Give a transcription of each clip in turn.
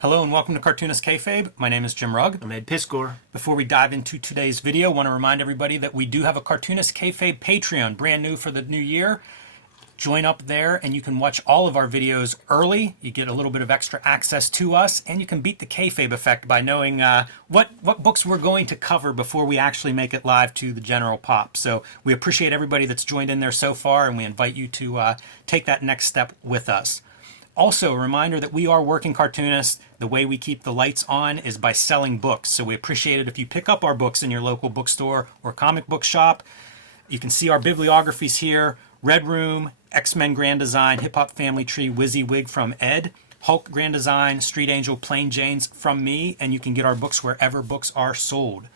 Hello and welcome to Cartoonist Kayfabe. My name is Jim Rugg. I'm Ed Piscor. Before we dive into today's video, I want to remind everybody that we do have a Cartoonist Kayfabe Patreon, brand new for the new year. Join up there and you can watch all of our videos early. You get a little bit of extra access to us, and you can beat the kayfabe effect by knowing what books we're going to cover before we actually make it live to the general pop. So we appreciate everybody that's joined in there so far, and we invite you to take that next step with us. Also, a reminder that we are working cartoonists. The way we keep the lights on is by selling books. So we appreciate it if you pick up our books in your local bookstore or comic book shop. You can see our bibliographies here. Red Room, X-Men Grand Design, Hip Hop Family Tree, WYSIWYG from Ed, Hulk Grand Design, Street Angel, Plain Janes from me, and you can get our books wherever books are sold.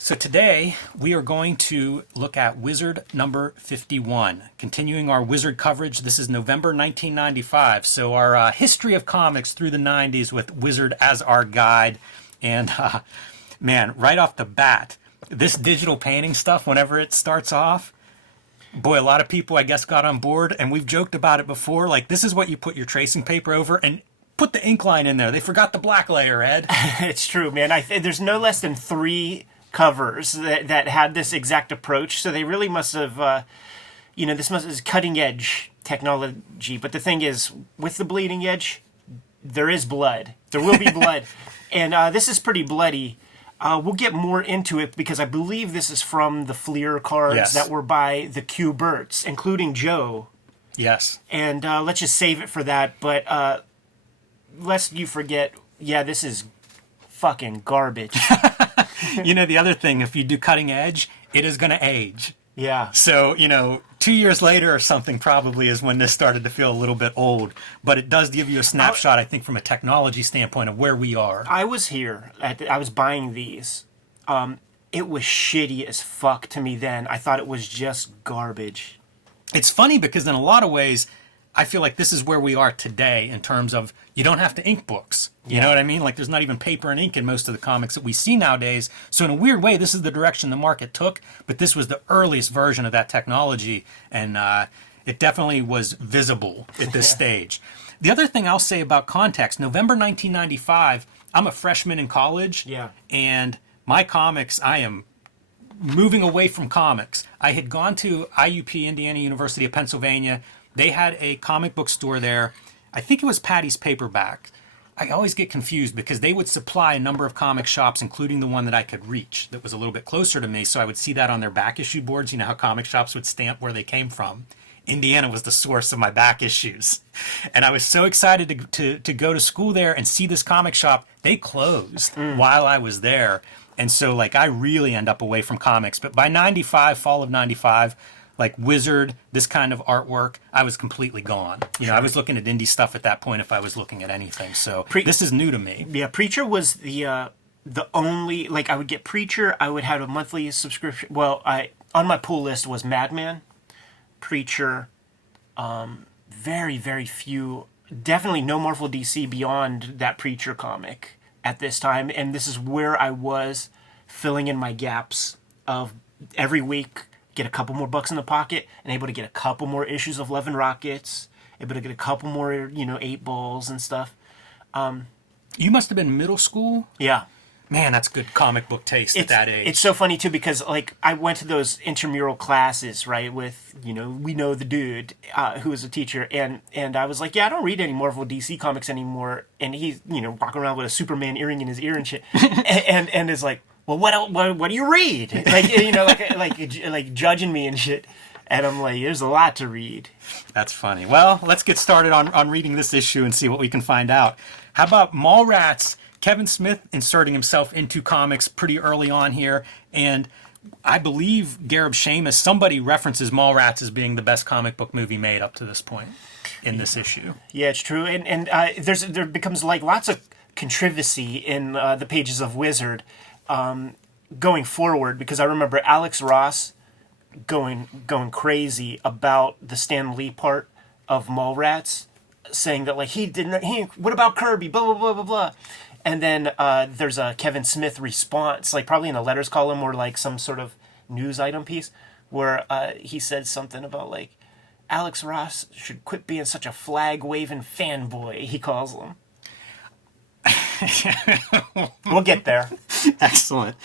So today we are going to look at Wizard number 51. Continuing our Wizard coverage, this is November 1995. So our history of comics through the 90s with Wizard as our guide. And man, right off the bat, this digital painting stuff, whenever it starts off, boy, a lot of people, I guess, got on board, and we've joked about it before. Like, this is what you put your tracing paper over, and put the ink line in there. They forgot the black layer, Ed. It's true, man. There's no less than 3 covers that had this exact approach, so they really must have, this is cutting edge technology. But the thing is, with the bleeding edge, there is blood. There will be blood. And this is pretty bloody. We'll get more into it because I believe this is from the Fleer cards that were by the Kuberts, including Joe. Yes. And let's just save it for that. But lest you forget, this is fucking garbage. The other thing, if you do cutting edge, it is going to age. Yeah. So, 2 years later or something probably is when this started to feel a little bit old. But it does give you a snapshot, I think, from a technology standpoint of where we are. I was here. I was buying these. It was shitty as fuck to me then. I thought it was just garbage. It's funny because in a lot of ways, I feel like this is where we are today in terms of you don't have to ink books. You know what I mean? Like there's not even paper and ink in most of the comics that we see nowadays. So in a weird way, this is the direction the market took. But this was the earliest version of that technology. And it definitely was visible at this stage. The other thing I'll say about context, November 1995, I'm a freshman in college. Yeah. And my comics, I am moving away from comics. I had gone to IUP, Indiana University of Pennsylvania. They had a comic book store there. I think it was Patty's Paperback. I always get confused because they would supply a number of comic shops, including the one that I could reach that was a little bit closer to me. So I would see that on their back issue boards. You know how comic shops would stamp where they came from. Indiana was the source of my back issues. And I was so excited to go to school there and see this comic shop. They closed while I was there. And so I really end up away from comics. But by 95, fall of 95, like Wizard, this kind of artwork, I was completely gone. I was looking at indie stuff at that point if I was looking at anything. So this is new to me. Yeah, Preacher was the only, I would get Preacher, I would have a monthly subscription. Well, on my pull list was Madman, Preacher, very, very few, definitely no Marvel DC beyond that Preacher comic at this time. And this is where I was filling in my gaps of every week, get a couple more bucks in the pocket, and able to get a couple more issues of Love and Rockets, able to get a couple more, 8 balls and stuff. You must have been middle school? Yeah. Man, that's good comic book taste at that age. It's so funny, too, because, I went to those intramural classes, right, with, we know the dude who was a teacher, and I was like, I don't read any Marvel DC comics anymore, and he's, walking around with a Superman earring in his ear and shit, and is like, well, what do you read? Like judging me and shit. And I'm like, there's a lot to read. That's funny. Well, let's get started on reading this issue and see what we can find out. How about Mallrats? Kevin Smith inserting himself into comics pretty early on here. And I believe Gareb Shamus, somebody references Mallrats as being the best comic book movie made up to this point in this issue. Yeah, it's true. And there becomes lots of controversy in the pages of Wizard. Going forward, because I remember Alex Ross going crazy about the Stan Lee part of Mallrats, saying that what about Kirby, blah blah blah blah blah, and then there's a Kevin Smith response, probably in a letters column or some sort of news item piece, where he said something about Alex Ross should quit being such a flag waving fanboy, he calls him. We'll get there. Excellent.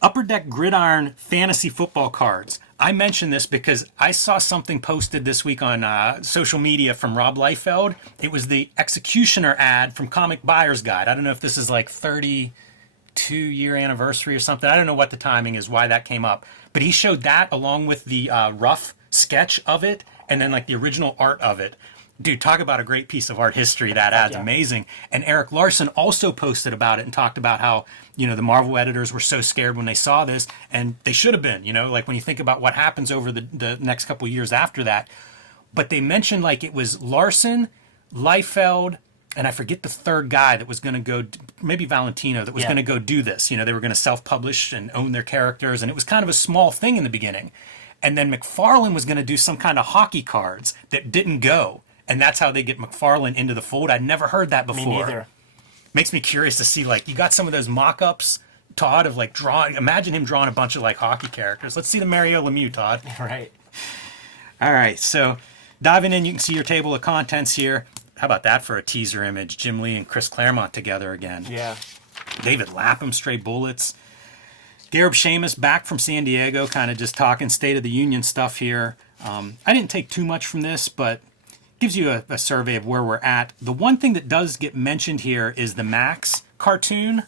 Upper Deck Gridiron Fantasy Football Cards. I mentioned this because I saw something posted this week on social media from Rob Liefeld. It was the Executioner ad from Comic Buyer's Guide. I don't know if this is like 32-year anniversary or something. I don't know what the timing is, why that came up. But he showed that along with the rough sketch of it and then like the original art of it. Dude, talk about a great piece of art history. That ad's amazing. And Eric Larson also posted about it and talked about how, the Marvel editors were so scared when they saw this, and they should have been, like when you think about what happens over the next couple of years after that. But they mentioned like it was Larson, Liefeld, and I forget the third guy that was going to go, maybe Valentino, that was going to go do this. They were going to self-publish and own their characters, and it was kind of a small thing in the beginning. And then McFarlane was going to do some kind of hockey cards that didn't go. And that's how they get McFarlane into the fold. I'd never heard that before. Me neither. Makes me curious to see, like, you got some of those mock-ups, Todd, of, like, drawing. Imagine him drawing a bunch of, like, hockey characters. Let's see the Mario Lemieux, Todd. Right. All right, so diving in, you can see your table of contents here. How about that for a teaser image? Jim Lee and Chris Claremont together again. Yeah. David Lapham, Stray Bullets. Gareb Shamus back from San Diego, kind of just talking State of the Union stuff here. I didn't take too much from this, but gives you a survey of where we're at. The one thing that does get mentioned here is the Maxx cartoon,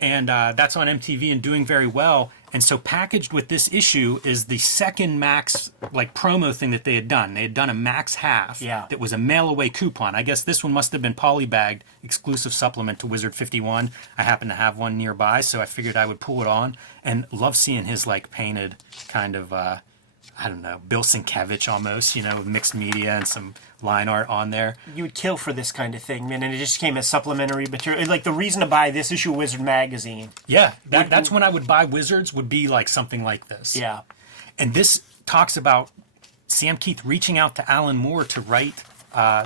and that's on MTV and doing very well. And so packaged with this issue is the second Maxx like promo thing that they had done. They had done a Maxx half that was a mail-away coupon. I guess this one must have been polybagged, exclusive supplement to Wizard 51. I happen to have one nearby, so I figured I would pull it on. And love seeing his like painted kind of, I don't know, Bill Sienkiewicz almost, mixed media and some line art on there. You would kill for this kind of thing, man, and it just came as supplementary material. Like, the reason to buy this issue of Wizard magazine. Yeah, that's when I would buy Wizards, would be like something like this. Yeah. And this talks about Sam Keith reaching out to Alan Moore to write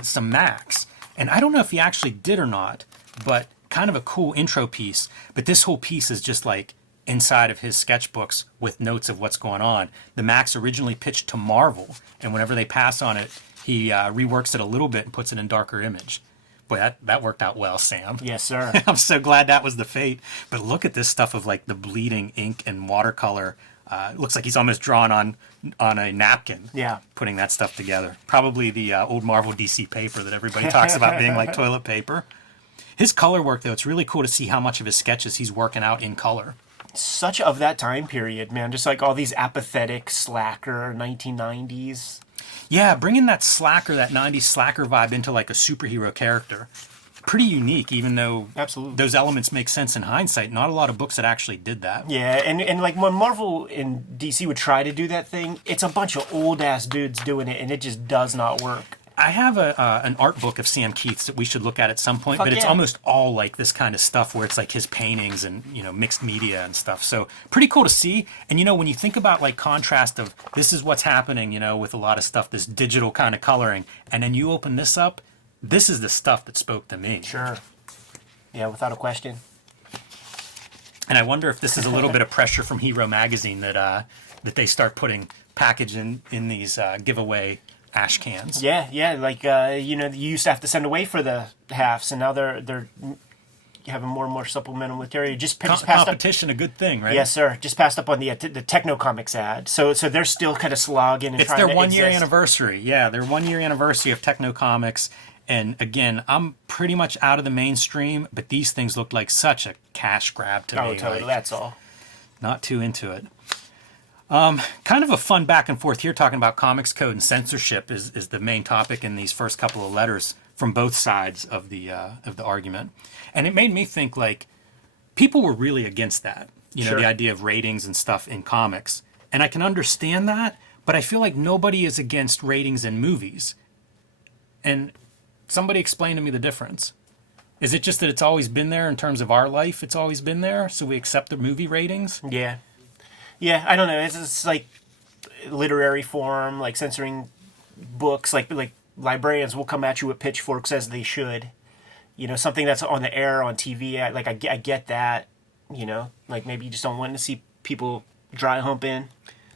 some Maxx. And I don't know if he actually did or not, but kind of a cool intro piece. But this whole piece is just like inside of his sketchbooks with notes of what's going on. The Maxx originally pitched to Marvel, and whenever they pass on it, he reworks it a little bit and puts it in darker image. Boy, that worked out well, Sam. Yes, sir. I'm so glad that was the fate. But look at this stuff of like the bleeding ink and watercolor. It looks like he's almost drawn on a napkin. Yeah. Putting that stuff together. Probably the old Marvel DC paper that everybody talks about being like toilet paper. His color work, though, it's really cool to see how much of his sketches he's working out in color. Such of that time period, man. Just like all these apathetic, slacker 1990s. Yeah, bringing that slacker, that 90s slacker vibe into like a superhero character. Pretty unique, even though Absolutely. Those elements make sense in hindsight. Not a lot of books that actually did that. Yeah, and like when Marvel and DC would try to do that thing, it's a bunch of old-ass dudes doing it, and it just does not work. I have an art book of Sam Keith's that we should look at some point, Fuck but it's yeah. almost all like this kind of stuff where it's like his paintings and, mixed media and stuff. So pretty cool to see. And, when you think about like contrast of this is what's happening, with a lot of stuff, this digital kind of coloring, and then you open this up, this is the stuff that spoke to me. Sure. Yeah, without a question. And I wonder if this is a little bit of pressure from Hero Magazine that they start putting package in these giveaway ash cans. Yeah, like you used to have to send away for the halves, and now they're having more and more supplemental material. Just passed Competition, a good thing, right? Yes, sir. Just passed up on the Techno Comics ad. So they're still kind of slogging and it's trying to their 1 year exist. anniversary. Yeah, their 1 year anniversary of Techno Comics. And again, I'm pretty much out of the mainstream, but these things look like such a cash grab to me. Oh, totally. Like, That's all. not too into it. Kind of a fun back and forth here talking about comics code and censorship is the main topic in these first couple of letters from both sides of the argument. And it made me think like people were really against that, Sure. the idea of ratings and stuff in comics. And I can understand that, but I feel like nobody is against ratings in movies. And somebody explain to me the difference. Is it just that it's always been there in terms of our life? It's always been there, so we accept the movie ratings? Yeah, I don't know. It's like literary form, like censoring books. Like librarians will come at you with pitchforks as they should. Something that's on the air on TV. I get that. Like maybe you just don't want to see people dry humping.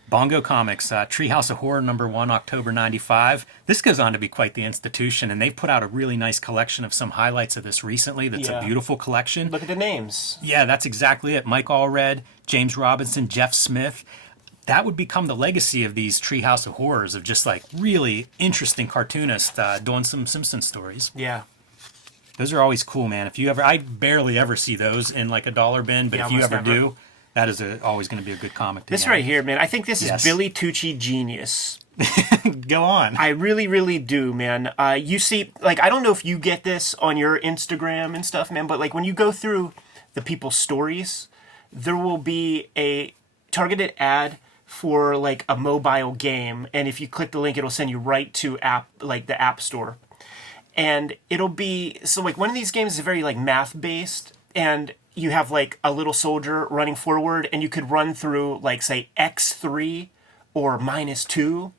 Bongo Comics, Treehouse of Horror #1, October '95. This goes on to be quite the institution, and they put out a really nice collection of some highlights of this recently. That's a beautiful collection. Look at the names. Yeah, that's exactly it. Mike Allred, James Robinson, Jeff Smith. That would become the legacy of these Treehouse of Horrors, of just like really interesting cartoonists doing some Simpsons stories. Yeah. Those are always cool, man. If you ever, I barely ever see those in like a dollar bin, but if you ever do, that is always going to be a good comic to This right here, man, I think this is Billy Tucci genius. Go on. I really, really do, man. You see, like, I don't know if you get this on your Instagram and stuff, man, but like when you go through the people's stories, there will be a targeted ad for like a mobile game, and if you click the link, it'll send you right to the App Store. And it'll be, so like one of these games is very like math based, and you have like a little soldier running forward, and you could run through like say X3 or -2,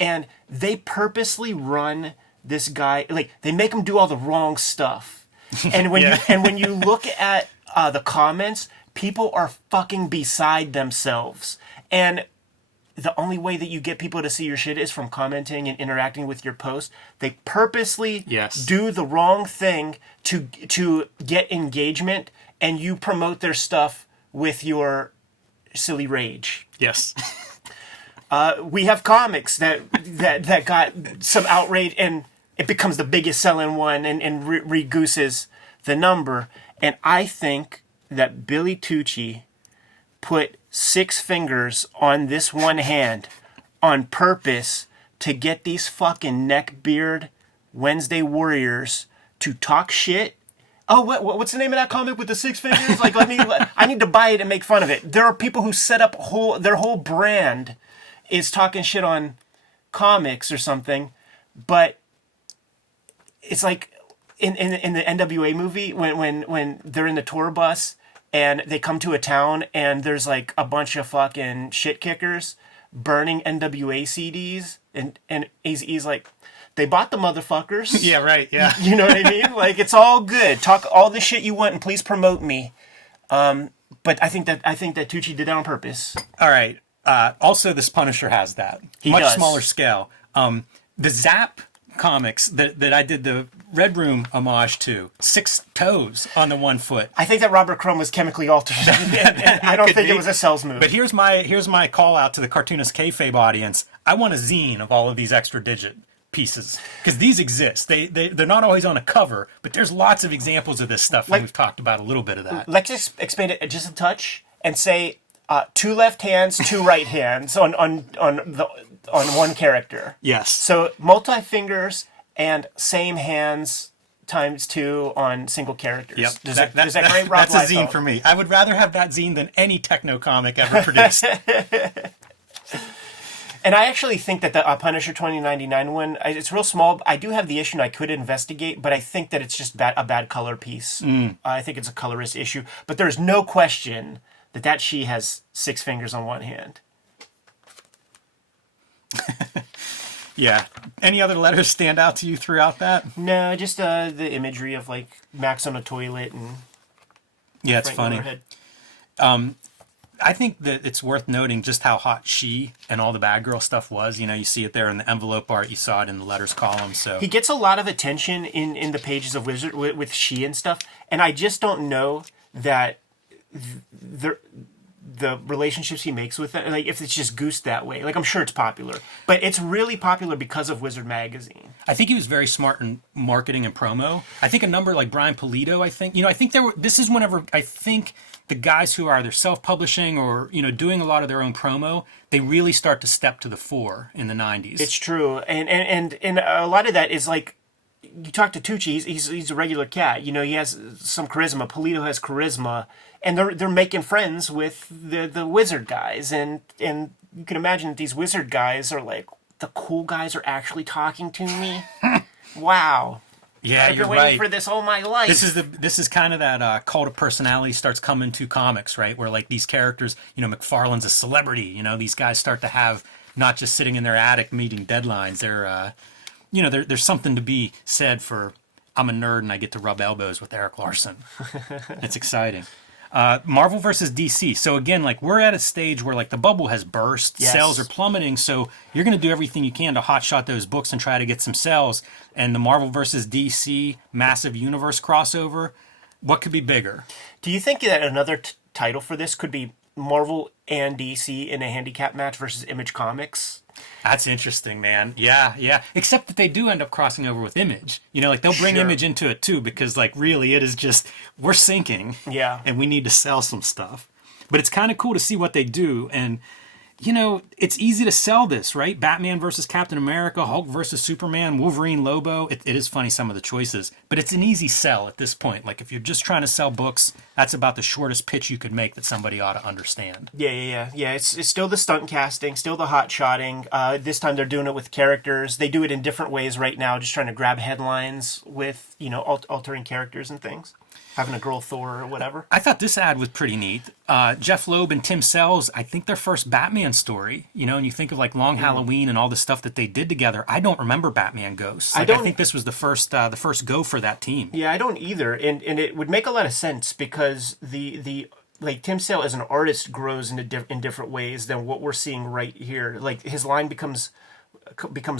and they purposely run this guy, like they make him do all the wrong stuff. And when when you look at the comments, people are fucking beside themselves. And the only way that you get people to see your shit is from commenting and interacting with your post. They purposely do the wrong thing to get engagement, and you promote their stuff with your silly rage. Yes. We have comics that got some outrage, and it becomes the biggest selling one, and re-gooses the number. And I think that Billy Tucci put 6 fingers on this one hand on purpose to get these fucking neckbeard Wednesday Warriors to talk shit. Oh, what's the name of that comic with the 6 fingers? Like, I need to buy it and make fun of it. There are people who set up their whole brand is talking shit on comics or something, but it's like in the NWA movie when they're in the tour bus and they come to a town and there's like a bunch of fucking shit kickers burning NWA CDs, and he's like, they bought the motherfuckers. Yeah, right. Yeah. You know what I mean? Like, it's all good. Talk all the shit you want and please promote me. But I think that Tucci did that on purpose. All right. Also, this Punisher has that. He Much does. smaller scale. The Zap comics that I did the Red Room homage to, 6 toes on the 1 foot. I think that Robert Crumb was chemically altered. I don't think it was a sales move. But here's my call out to the Cartoonist Kayfabe audience. I want a zine of all of these extra digit pieces, because these exist. They're not always on a cover, but there's lots of examples of this stuff, and we've talked about a little bit of that. Let's just expand it just a touch and say 2 left hands, 2 right hands on one character. Yes. So multi fingers and same hands times 2 on single characters. Yep. Does that great Rob That's a Liefeld? zine for me. I would rather have that zine than any Techno comic ever produced. And I actually think that the Punisher 2099 one, it's real small. I do have the issue and I could investigate, but I think that it's just a bad color piece. I think it's a colorist issue. But there's no question that she has 6 fingers on one hand. Yeah. Any other letters stand out to you throughout that? No, just the imagery of like Maxx on a toilet and yeah, it's funny. I think that it's worth noting just how hot she and all the Bad Girl stuff was. You know, you see it there in the envelope art. You saw it in the letters column. So he gets a lot of attention in the pages of Wizard with she and stuff. And I just don't know that the relationships he makes with it, like if it's just goosed that way. Like, I'm sure it's popular, but it's really popular because of Wizard Magazine. I think he was very smart in marketing and promo. I think a number like Brian Pulido, I think this is whenever I think the guys who are either self-publishing or, doing a lot of their own promo, they really start to step to the fore in the 90s. It's true. And a lot of that is like, you talk to Tucci, he's a regular cat. He has some charisma. Pulido has charisma. And they're making friends with the wizard guys. And you can imagine that these wizard guys are like, the cool guys are actually talking to me? Wow. Yeah, I've you're been waiting right. for this all my life. This is kind of that cult of personality starts coming to comics, right? Where like these characters, McFarlane's a celebrity. These guys start to have not just sitting in their attic meeting deadlines. They're, there's something to be said for I'm a nerd and I get to rub elbows with Eric Larson. It's exciting. Marvel versus DC. So again, like we're at a stage where like the bubble has burst, Yes. sales are plummeting. So you're going to do everything you can to hotshot those books and try to get some sales. And the Marvel versus DC massive universe crossover, what could be bigger? Do you think that another title for this could be Marvel and DC in a handicap match versus Image Comics? That's interesting, man. Yeah, yeah. Except that they do end up crossing over with Image. You know, like they'll bring Sure. Image into it too, because like really it is just, we're sinking. Yeah. And we need to sell some stuff. But it's kind of cool to see what they do. And, you know, it's easy to sell this, right? Batman versus Captain America, Hulk versus Superman, Wolverine, Lobo. It is funny, some of the choices. But it's an easy sell at this point. Like if you're just trying to sell books, that's about the shortest pitch you could make that somebody ought to understand. Yeah. It's still the stunt casting, still the hot shotting. This time they're doing it with characters. They do it in different ways right now, just trying to grab headlines with, you know, altering characters and things. Having a girl Thor or whatever. I thought this ad was pretty neat. Jeff Loeb and Tim Sells, I think their first Batman story, you know, and you think of like Long Halloween and all the stuff that they did together. I don't remember Batman Ghosts. Like, I think this was the first go for that team. Yeah, I don't either. And it would make a lot of sense because the like Tim Sale as an artist grows in different ways than what we're seeing right here. Like his line becomes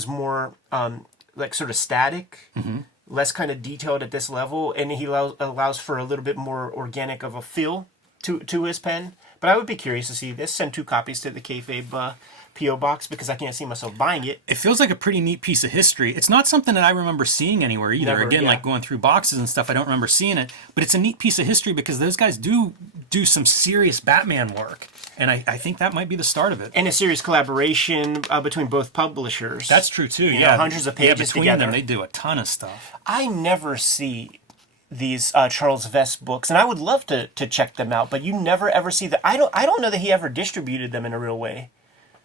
more like sort of static. Mm-hmm. Less kind of detailed at this level, and he allows for a little bit more organic of a feel to his pen. But I would be curious to see this. Send 2 copies to the Kayfabe P.O. box because I can't see myself buying it. It feels like a pretty neat piece of history. It's not something that I remember seeing anywhere either. Never, Again, yeah. like going through boxes and stuff, I don't remember seeing it. But it's a neat piece of history because those guys do some serious Batman work. And I think that might be the start of it. And a serious collaboration between both publishers. That's true too. You Yeah, know, hundreds of pages between together. them, they do a ton of stuff. I never see these Charles Vest books, and I would love to check them out. But you never ever see that. I don't know that he ever distributed them in a real way.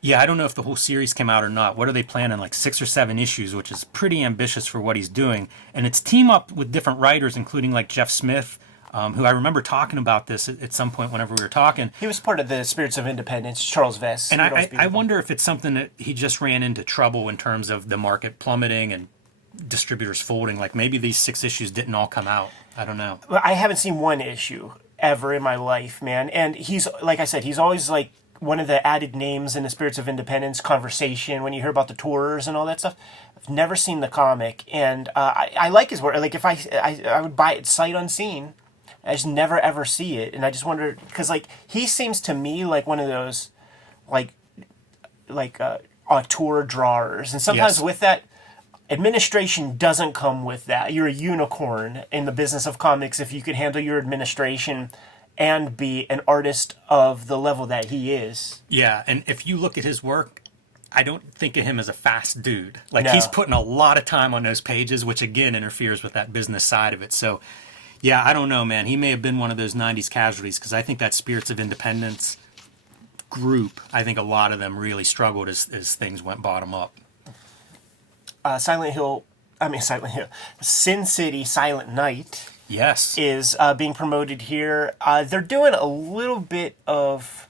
Yeah, I don't know if the whole series came out or not. What are they planning? Like 6 or 7 issues, which is pretty ambitious for what he's doing. And it's team up with different writers, including like Jeff Smith, who I remember talking about this at some point whenever we were talking. He was part of the Spirits of Independence, Charles Vest. And I wonder if it's something that he just ran into trouble in terms of the market plummeting and distributors folding. Like maybe these 6 issues didn't all come out. I don't know. Well, I haven't seen one issue ever in my life, man. And he's, like I said, he's always like one of the added names in the Spirits of Independence conversation when you hear about the tours and all that stuff. I've never seen the comic, and I like his work. Like if I would buy it sight unseen. I just never ever see it, and I just wonder because like he seems to me like one of those like auteur drawers, and sometimes Yes. with that administration doesn't come with that. You're a unicorn in the business of comics if you could handle your administration and be an artist of the level that he is. Yeah, and if you look at his work, I don't think of him as a fast dude. Like No. he's putting a lot of time on those pages, which again interferes with that business side of it. So yeah, I don't know, man. He may have been one of those 90s casualties because I think that Spirits of Independence group, I think a lot of them really struggled as things went bottom up. Sin City Silent Night Yes. is being promoted here. They're doing a little bit of,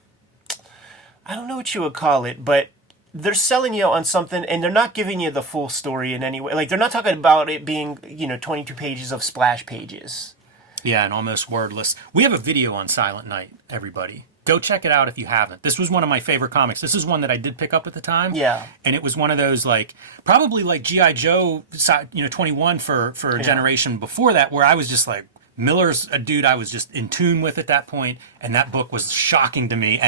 I don't know what you would call it, but they're selling you on something, and they're not giving you the full story in any way. Like, they're not talking about it being, 22 pages of splash pages. Yeah, and almost wordless. We have a video on Silent Night, everybody. Go check it out if you haven't. This was one of my favorite comics. This is one that I did pick up at the time. Yeah. And it was one of those, like, probably like G.I. Joe, 21 for a generation before that, where I was just like, Miller's a dude I was just in tune with at that point, and that book was shocking to me.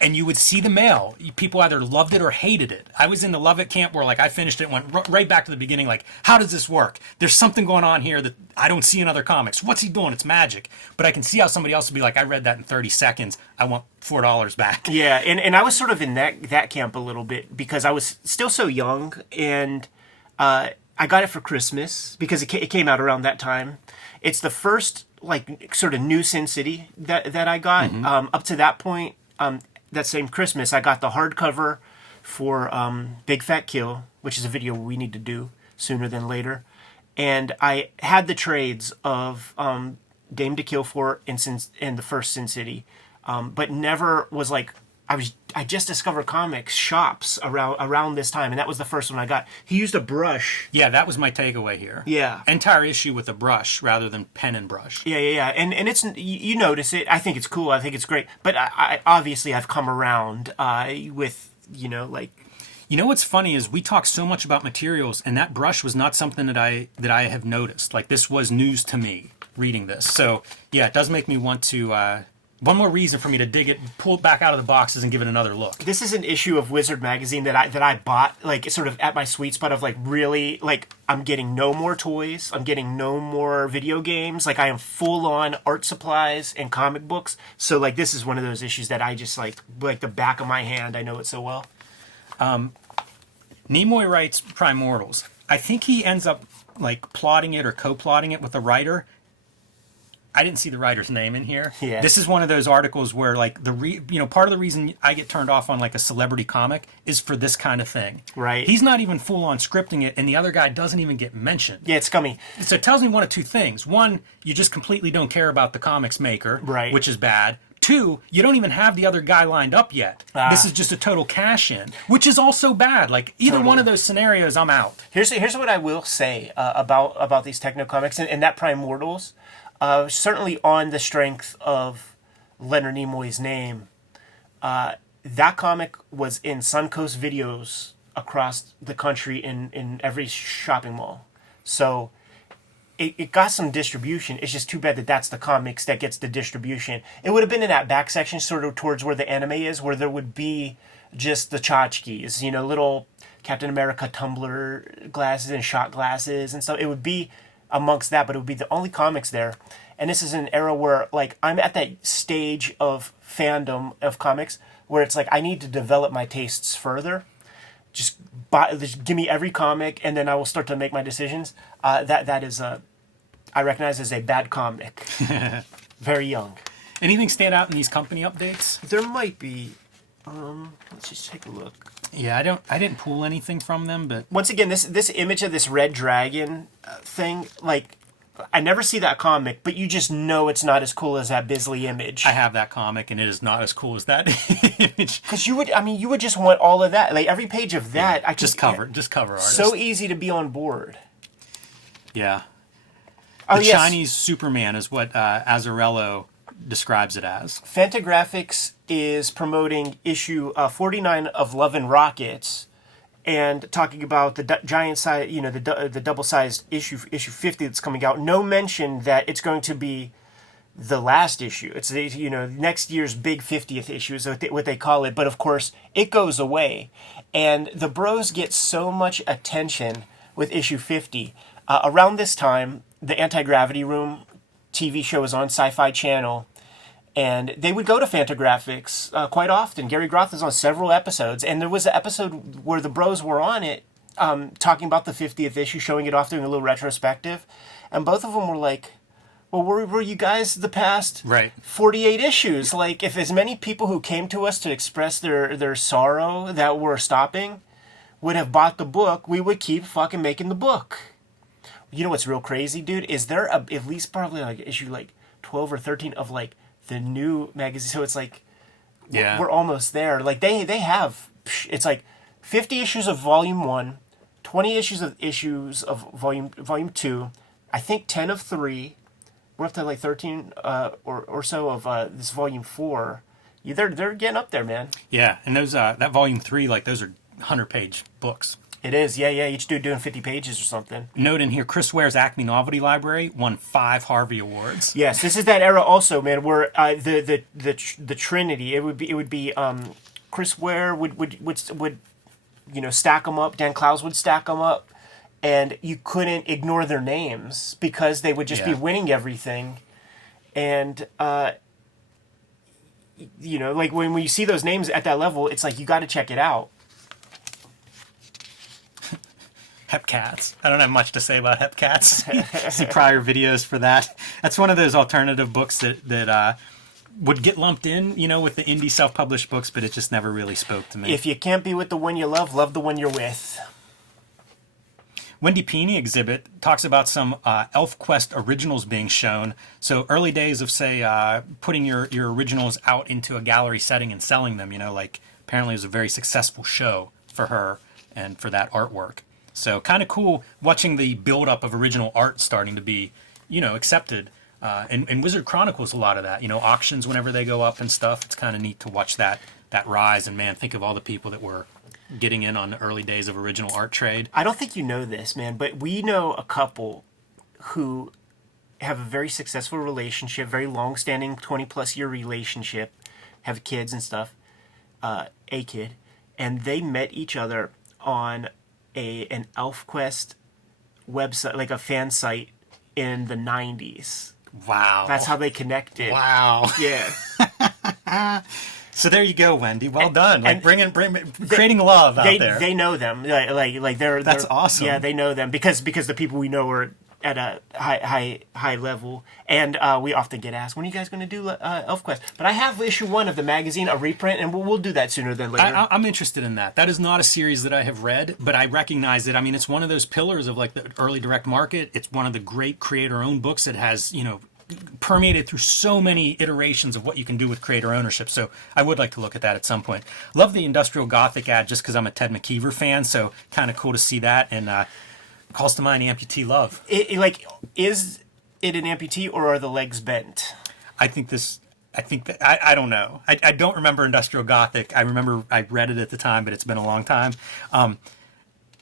And you would see the mail. People either loved it or hated it. I was in the love it camp where, like, I finished it and went right back to the beginning, like, how does this work? There's something going on here that I don't see in other comics. What's he doing? It's magic. But I can see how somebody else would be like, I read that in 30 seconds. I want $4 back. Yeah, and I was sort of in that camp a little bit because I was still so young, and I got it for Christmas because it came out around that time. It's the first, like, sort of new Sin City that I got. Mm-hmm. Up to that point, that same Christmas, I got the hardcover for Big Fat Kill, which is a video we need to do sooner than later. And I had the trades of Dame to Kill For and the first Sin City, but never was like I just discovered comics shops around this time, and that was the first one I got. He used a brush. Yeah, that was my takeaway here. Yeah. Entire issue with a brush rather than pen and brush. Yeah. And it's, you notice it. I think it's cool. I think it's great. But I obviously I've come around with, like... You know what's funny is we talk so much about materials, and that brush was not something that I have noticed. Like, this was news to me reading this. So, yeah, it does make me want to... one more reason for me to dig it, pull it back out of the boxes, and give it another look. This is an issue of Wizard magazine that I bought, like, sort of at my sweet spot of, like, really, like, I'm getting no more toys, I'm getting no more video games, like, I am full on art supplies and comic books. So, like, this is one of those issues that I just like the back of my hand. I know it so well. Nimoy writes Primortals. I think he ends up, like, plotting it or co-plotting it with a writer. I didn't see the writer's name in here. Yeah. This is one of those articles where, like, part of the reason I get turned off on, like, a celebrity comic is for this kind of thing. Right. He's not even full on scripting it, and the other guy doesn't even get mentioned. Yeah, it's scummy. So it tells me one of two things. One, you just completely don't care about the comics maker, right, which is bad. Two, you don't even have the other guy lined up yet. This is just a total cash-in, which is also bad. Like, either one of those scenarios, I'm out. Here's what I will say about these Techno Comics and that Primortals. Certainly on the strength of Leonard Nimoy's name, that comic was in Suncoast videos across the country in every shopping mall. So it got some distribution. It's just too bad that that's the comics that gets the distribution. It would have been in that back section, sort of towards where the anime is, where there would be just the tchotchkes, little Captain America tumbler glasses and shot glasses and stuff. It would be amongst that, but it would be the only comics there. And this is an era where, like, I'm at that stage of fandom of comics where it's like I need to develop my tastes further. Just give me every comic, and then I will start to make my decisions. That is I recognize as a bad comic. Very young. Anything stand out in these company updates? There might be. Let's just take a look. Yeah, I didn't pull anything from them, but once again, this image of this red dragon thing, like, I never see that comic, but you just know it's not as cool as that Bisley image. I have that comic, and it is not as cool as that image. Because you would just want all of that, like every page of that. Yeah, just cover artist. So easy to be on board. Yeah. Oh, the yes. Chinese Superman is what Azzarello describes it as. Fantagraphics is promoting issue 49 of Love and Rockets, and talking about the giant size, the double-sized issue 50 that's coming out. No mention that it's going to be the last issue. It's next year's big 50th issue is what they call it. But of course, it goes away, and the Bros get so much attention with issue 50. Around this time, the Anti-Gravity Room TV show was on Sci-Fi Channel, and they would go to Fantagraphics quite often. Gary Groth is on several episodes, and there was an episode where the Bros were on it, talking about the 50th issue, showing it off, doing a little retrospective, and both of them were like, well, where were you guys the past 48 issues? Like, if as many people who came to us to express their sorrow that we're stopping would have bought the book, we would keep fucking making the book. You know what's real crazy, dude? Is there at least probably like issue like 12 or 13 of like the new magazine? So it's like, yeah, we're almost there. Like they have, it's like 50 issues of volume 1, 20 issues of volume 2, I think 10 of 3. We're up to like 13 or so of this volume 4. Yeah, they're getting up there, man. Yeah, and those that volume 3, like those are 100-page books. It is, yeah. Each dude doing 50 pages or something. Note in here, Chris Ware's Acme Novelty Library won 5 Harvey Awards. Yes, this is that era also, man, where the Trinity. It would be Chris Ware would stack them up. Dan Clowes would stack them up, and you couldn't ignore their names because they would just be winning everything, and like when you see those names at that level, it's like you got to check it out. Hepcats. I don't have much to say about Hepcats. See prior videos for that. That's one of those alternative books that would get lumped in, with the indie self-published books, but it just never really spoke to me. If you can't be with the one you love the one you're with. Wendy Pini exhibit talks about some ElfQuest originals being shown. So early days of, say, putting your originals out into a gallery setting and selling them, like apparently it was a very successful show for her and for that artwork. So kind of cool watching the build-up of original art starting to be, accepted. And Wizard Chronicles a lot of that, auctions whenever they go up and stuff. It's kind of neat to watch that rise. And man, think of all the people that were getting in on the early days of original art trade. I don't think you know this, man, but we know a couple who have a very successful relationship, very long-standing 20-plus year relationship, have kids and stuff, a kid, and they met each other on an ElfQuest website, like a fan site in the 90s. Wow. That's how they connected. Wow. Yeah. So there you go, Wendy. Well done. Like creating love out there. They know them. Like they're That's awesome. Yeah, they know them because the people we know are at a high level, and we often get asked, when are you guys going to do ElfQuest? But I have issue 1 of the magazine, a reprint, and we'll do that sooner than later. I'm interested in that. That is not a series that I have read, but I recognize it. I mean, it's one of those pillars of like the early direct market. It's one of the great creator-owned books that has, permeated through so many iterations of what you can do with creator ownership. So I would like to look at that at some point. Love the Industrial Gothic ad just because I'm a Ted McKeever fan, so kind of cool to see that. And calls to mind amputee love. Is it an amputee or are the legs bent? I don't know. I don't remember Industrial Gothic. I remember I read it at the time, but it's been a long time.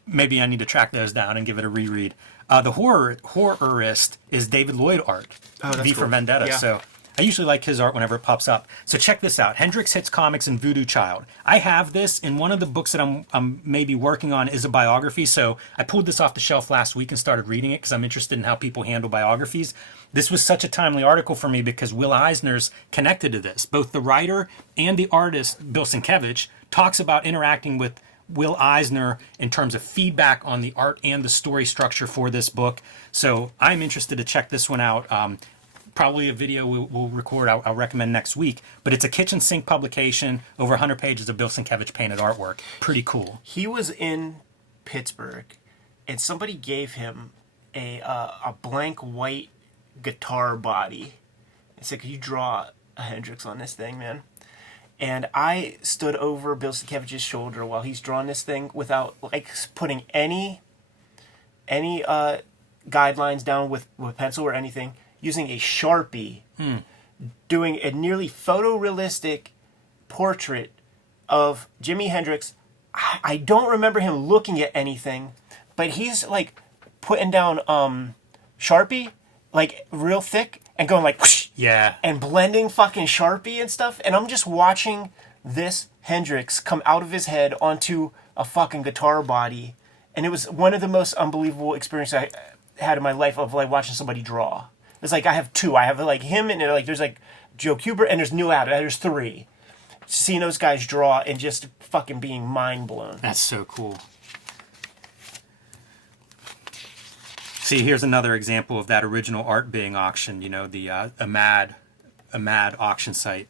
Maybe I need to track those down and give it a reread. The horrorist is David Lloyd art, V for Vendetta. Yeah. So I usually like his art whenever it pops up. So check this out. Hendrix Hits Comics and Voodoo Child. I have this, and one of the books that I'm maybe working on is a biography. So I pulled this off the shelf last week and started reading it because I'm interested in how people handle biographies. This was such a timely article for me because Will Eisner's connected to this. Both the writer and the artist, Bill Sienkiewicz, talks about interacting with Will Eisner in terms of feedback on the art and the story structure for this book. So I'm interested to check this one out. Probably a video we'll record, I'll recommend next week. But it's a kitchen sink publication, over 100 pages of Bill Sienkiewicz painted artwork. Pretty cool. He was in Pittsburgh, and somebody gave him a blank white guitar body. He said, "Could you draw a Hendrix on this thing, man?" And I stood over Bill Sienkiewicz's shoulder while he's drawing this thing without putting any guidelines down with pencil or anything, using a Sharpie, doing a nearly photorealistic portrait of Jimi Hendrix. I don't remember him looking at anything, but he's putting down Sharpie real thick and going whoosh, yeah, and blending fucking Sharpie and stuff, and I'm just watching this Hendrix come out of his head onto a fucking guitar body, and it was one of the most unbelievable experiences I had in my life of watching somebody draw. It's I have 2. I have him and there's Joe Kubert and there's Neil Adams. There's 3. Seeing those guys draw and just fucking being mind blown. That's so cool. See, here's another example of that original art being auctioned. The a mad auction site.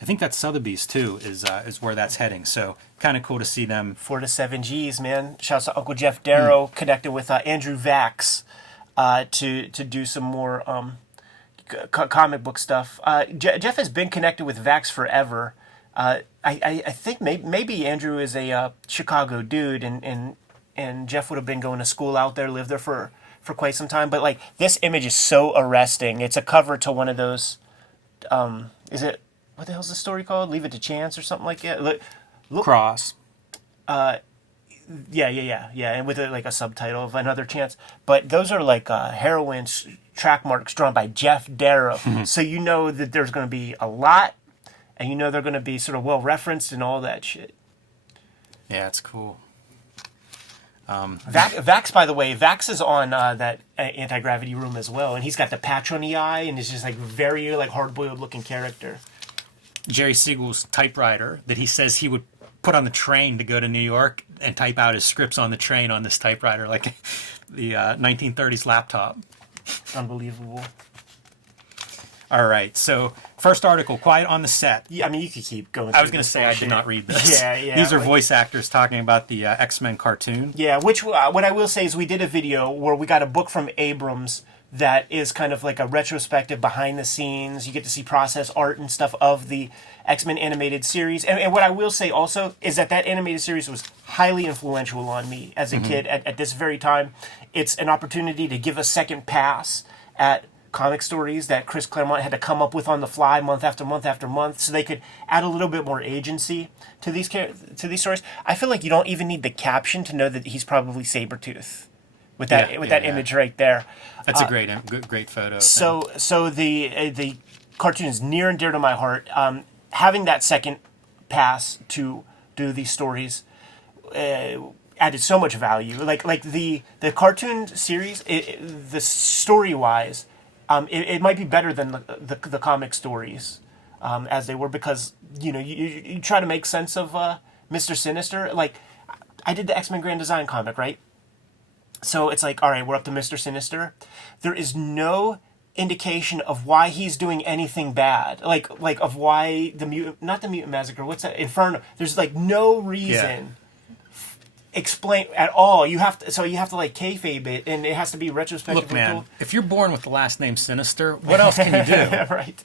I think that's Sotheby's too. Is where that's heading. So kind of cool to see them. 4 to 7 G's, man. Shouts to Uncle Jeff Darrow, connected with Andrew Vax to do some more comic book stuff. Jeff has been connected with Vax forever. I think maybe Andrew is a Chicago dude, and Jeff would have been going to school out there, lived there for quite some time. But this image is so arresting. It's a cover to one of those. Is it, what the hell's the story called? Leave It to Chance or something like that. Look, Cross. Yeah, and with a subtitle of Another Chance. But those are heroines track marks drawn by Jeff Darrow. So you know that there's going to be a lot, and you know they're going to be sort of well referenced and all that shit. Yeah, it's cool. Vax, by the way, Vax is on that Anti-Gravity Room as well, and he's got the patch on the eye, and is just very hard-boiled looking character. Jerry Siegel's typewriter that he says he would put on the train to go to New York and type out his scripts on the train on this typewriter, like the 1930s laptop. Unbelievable. All right. So first article, Quiet on the Set. Yeah, I mean, you could keep going. I was going to say I did not read this. Yeah. These are voice actors talking about the X-Men cartoon. Yeah, which what I will say is we did a video where we got a book from Abrams that is kind of like a retrospective behind the scenes. You get to see process art and stuff of the X-Men animated series. And what I will say also is that animated series was highly influential on me as a kid at this very time. It's an opportunity to give a second pass at comic stories that Chris Claremont had to come up with on the fly month after month after month, so they could add a little bit more agency to these stories. I feel like you don't even need the caption to know that he's probably Sabretooth with that image right there. That's a great photo. So the cartoon is near and dear to my heart. Having that second pass to do these stories added so much value. Like the cartoon series, the story wise. It might be better than the comic stories as they were, because you try to make sense of Mr. Sinister. Like, I did the X-Men Grand Design comic, right? So it's like, all right, we're up to Mr. Sinister. There is no indication of why he's doing anything bad. Like of why not the mutant massacre. What's that? Inferno. There's like no reason. Explain at all. You have to like kayfabe it, and it has to be retrospective. Look, man, if you're born with the last name Sinister, what else can you do? Right.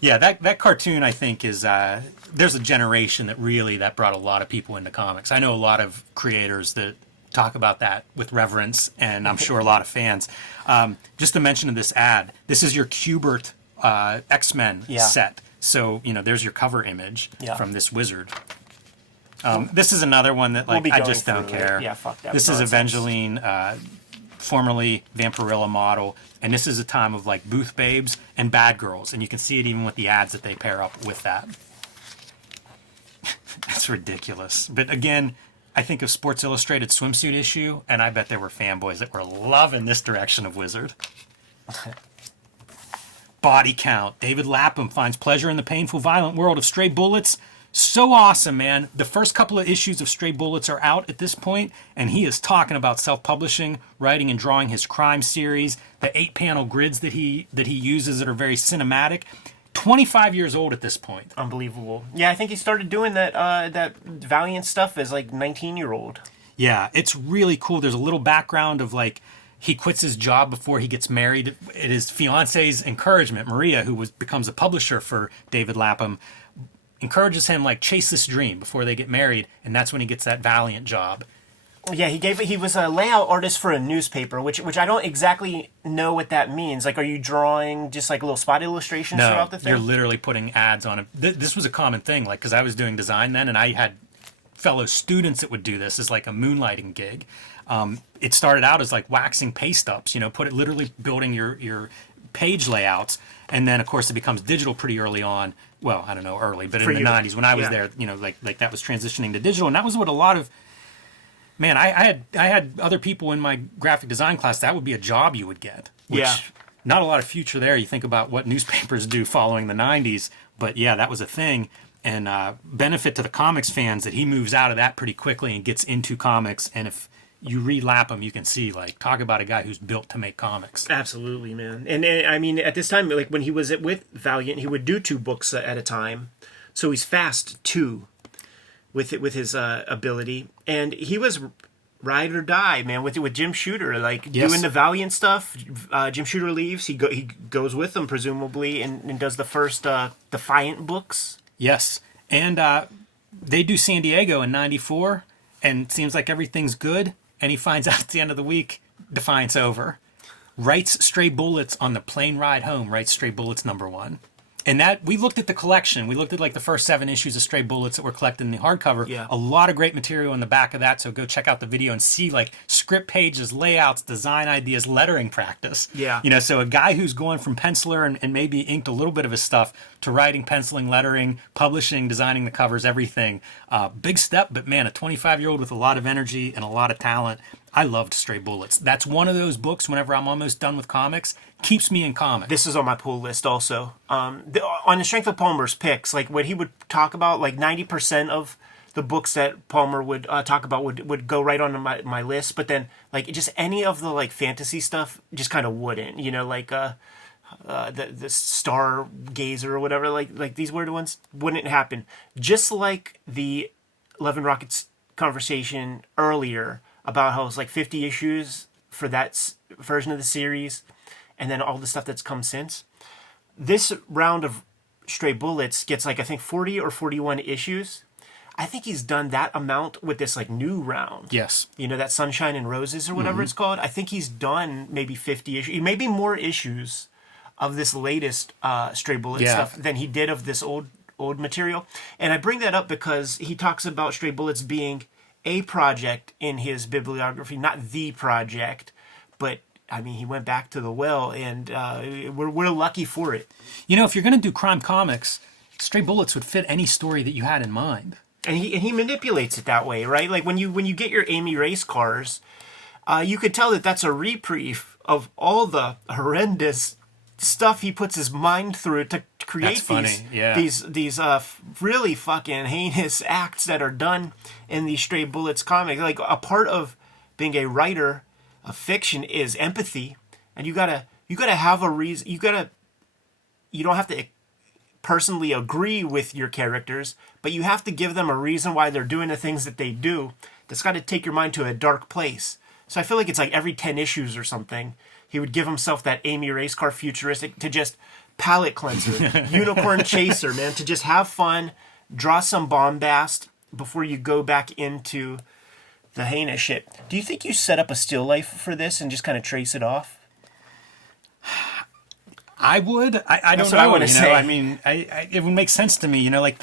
Yeah, that cartoon, I think, is there's a generation that brought a lot of people into comics. I know a lot of creators that talk about that with reverence, and I'm sure a lot of fans. Just to mention this ad, this is your Kubert X-Men set. So there's your cover image from this wizard. This is another one that I just don't care. Yeah, fuck that. This is Evangeline, formerly Vampirilla model, and this is a time of like booth babes and bad girls, and you can see it even with the ads that they pair up with that. It's ridiculous. But again, I think of Sports Illustrated swimsuit issue, and I bet there were fanboys that were loving this direction of Wizard. Body count. David Lapham finds pleasure in the painful, violent world of stray bullets. So awesome, man. The first couple of issues of Stray Bullets are out at this point, and he is talking about self-publishing, writing and drawing his crime series, the 8-panel grids that he uses that are very cinematic. 25 years old at this point. Unbelievable. Yeah, I think he started doing that Valiant stuff as like 19-year-old. Yeah, it's really cool. There's a little background of like he quits his job before he gets married. At his fiance's encouragement, Maria, who becomes a publisher for David Lapham, encourages him like chase this dream before they get married, and that's when he gets that Valiant job. Yeah, he was a layout artist for a newspaper, which I don't exactly know what that means. Like, are you drawing just like little spot illustrations throughout the thing? You're literally putting ads on it. This was a common thing, like, because I was doing design then, and I had fellow students that would do this as like a moonlighting gig. It started out as like waxing paste ups, literally building your page layouts, and then of course it becomes digital pretty early on. Well, I don't know early, but in the 90s when I was there, like that was transitioning to digital, and that was what a lot of I had other people in my graphic design class. That would be a job you would get. Which, not a lot of future there. You think about what newspapers do following the 90s, but yeah, that was a thing. And benefit to the comics fans that he moves out of that pretty quickly and gets into comics. And if you read Lapham, you can see, like, talk about a guy who's built to make comics. Absolutely, man. And I mean, at this time, like when he was with Valiant, he would do 2 books at a time. So he's fast too, with his ability. And he was ride or die, man, with Jim Shooter, like doing the Valiant stuff. Jim Shooter leaves, he goes with them presumably, and does the first Defiant books. Yes, and they do San Diego in '94, and it seems like everything's good. And he finds out at the end of the week, Defiant's over. Writes Stray Bullets on the plane ride home. Writes Stray Bullets #1. And that, we looked at the collection. We looked at like the first 7 issues of Stray Bullets that were collected in the hardcover. Yeah. A lot of great material in the back of that. So go check out the video and see like script pages, layouts, design ideas, lettering practice. Yeah. So a guy who's going from penciler and maybe inked a little bit of his stuff to writing, penciling, lettering, publishing, designing the covers, everything. Big step, but man, a 25-year-old with a lot of energy and a lot of talent. I loved Stray Bullets. That's one of those books, whenever I'm almost done with comics, keeps me in comics. This is on my pull list also. On the strength of Palmer's picks, like what he would talk about, like 90% of the books that Palmer would talk about would go right on my list. But then like just any of the like fantasy stuff just kind of wouldn't. the stargazer or whatever, like these weird ones, wouldn't happen. Just like the 11 Rockets conversation earlier about how it's like 50 issues for that version of the series, and then all the stuff that's come since. This round of Stray Bullets gets like, I think 40 or 41 issues. I think he's done that amount with this like new round. Yes. You know, that Sunshine and Roses or whatever it's called. I think he's done maybe 50 issues, maybe more issues of this latest Stray Bullet stuff than he did of this old material. And I bring that up because he talks about Stray Bullets being a project in his bibliography, not the project, but I mean, he went back to the well, and we're lucky for it. You know, if you're going to do crime comics, Stray Bullets would fit any story that you had in mind. And he manipulates it that way, right? Like when you get your Amy race cars, you could tell that that's a reprieve of all the horrendous stuff he puts his mind through to create these really fucking heinous acts that are done in these Stray Bullets comics. Like, a part of being a writer of fiction is empathy, and you gotta have a reason. You don't have to personally agree with your characters, but you have to give them a reason why they're doing the things that they do. That's got to take your mind to a dark place. So I feel like it's like every 10 issues or something, he would give himself that Amy race car futuristic to just palate cleanser, unicorn chaser, man, to just have fun, draw some bombast before you go back into the heinous shit. Do you think you set up a still life for this and just kind of trace it off? I would. I don't know. I say. I mean, it would make sense to me. You know, like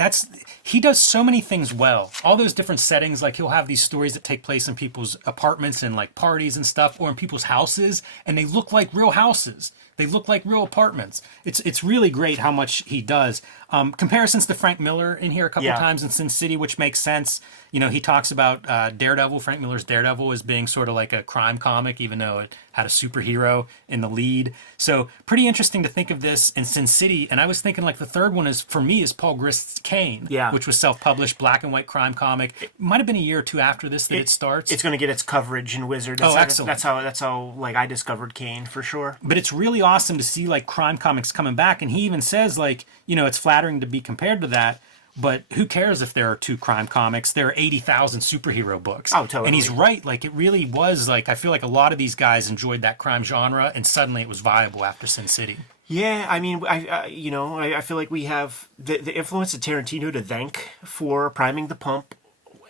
he does so many things well. All those different settings, like he'll have these stories that take place in people's apartments and like parties and stuff, or in people's houses, and they look like real houses. They look like real apartments. It's really great how much he does. Comparisons to Frank Miller in here a couple times in Sin City, which makes sense. You know, he talks about Daredevil, Frank Miller's Daredevil, as being sort of like a crime comic, even though it had a superhero in the lead. So pretty interesting to think of this in Sin City. And I was thinking like the third one for me is Paul Grist's Kane, which was self-published, black and white crime comic. It might have been a year or two after this that it starts. It's going to get its coverage in Wizard. Excellent. That's how like I discovered Kane for sure. But it's really awesome to see like crime comics coming back. And he even says like, you know, it's flattering to be compared to that, but who cares if there are two crime comics? There are 80,000 superhero books. Oh, totally. And he's right. Like, it really was like, I feel like a lot of these guys enjoyed that crime genre, and suddenly it was viable after Sin City. Yeah, I mean, I feel like we have the influence of Tarantino to thank for priming the pump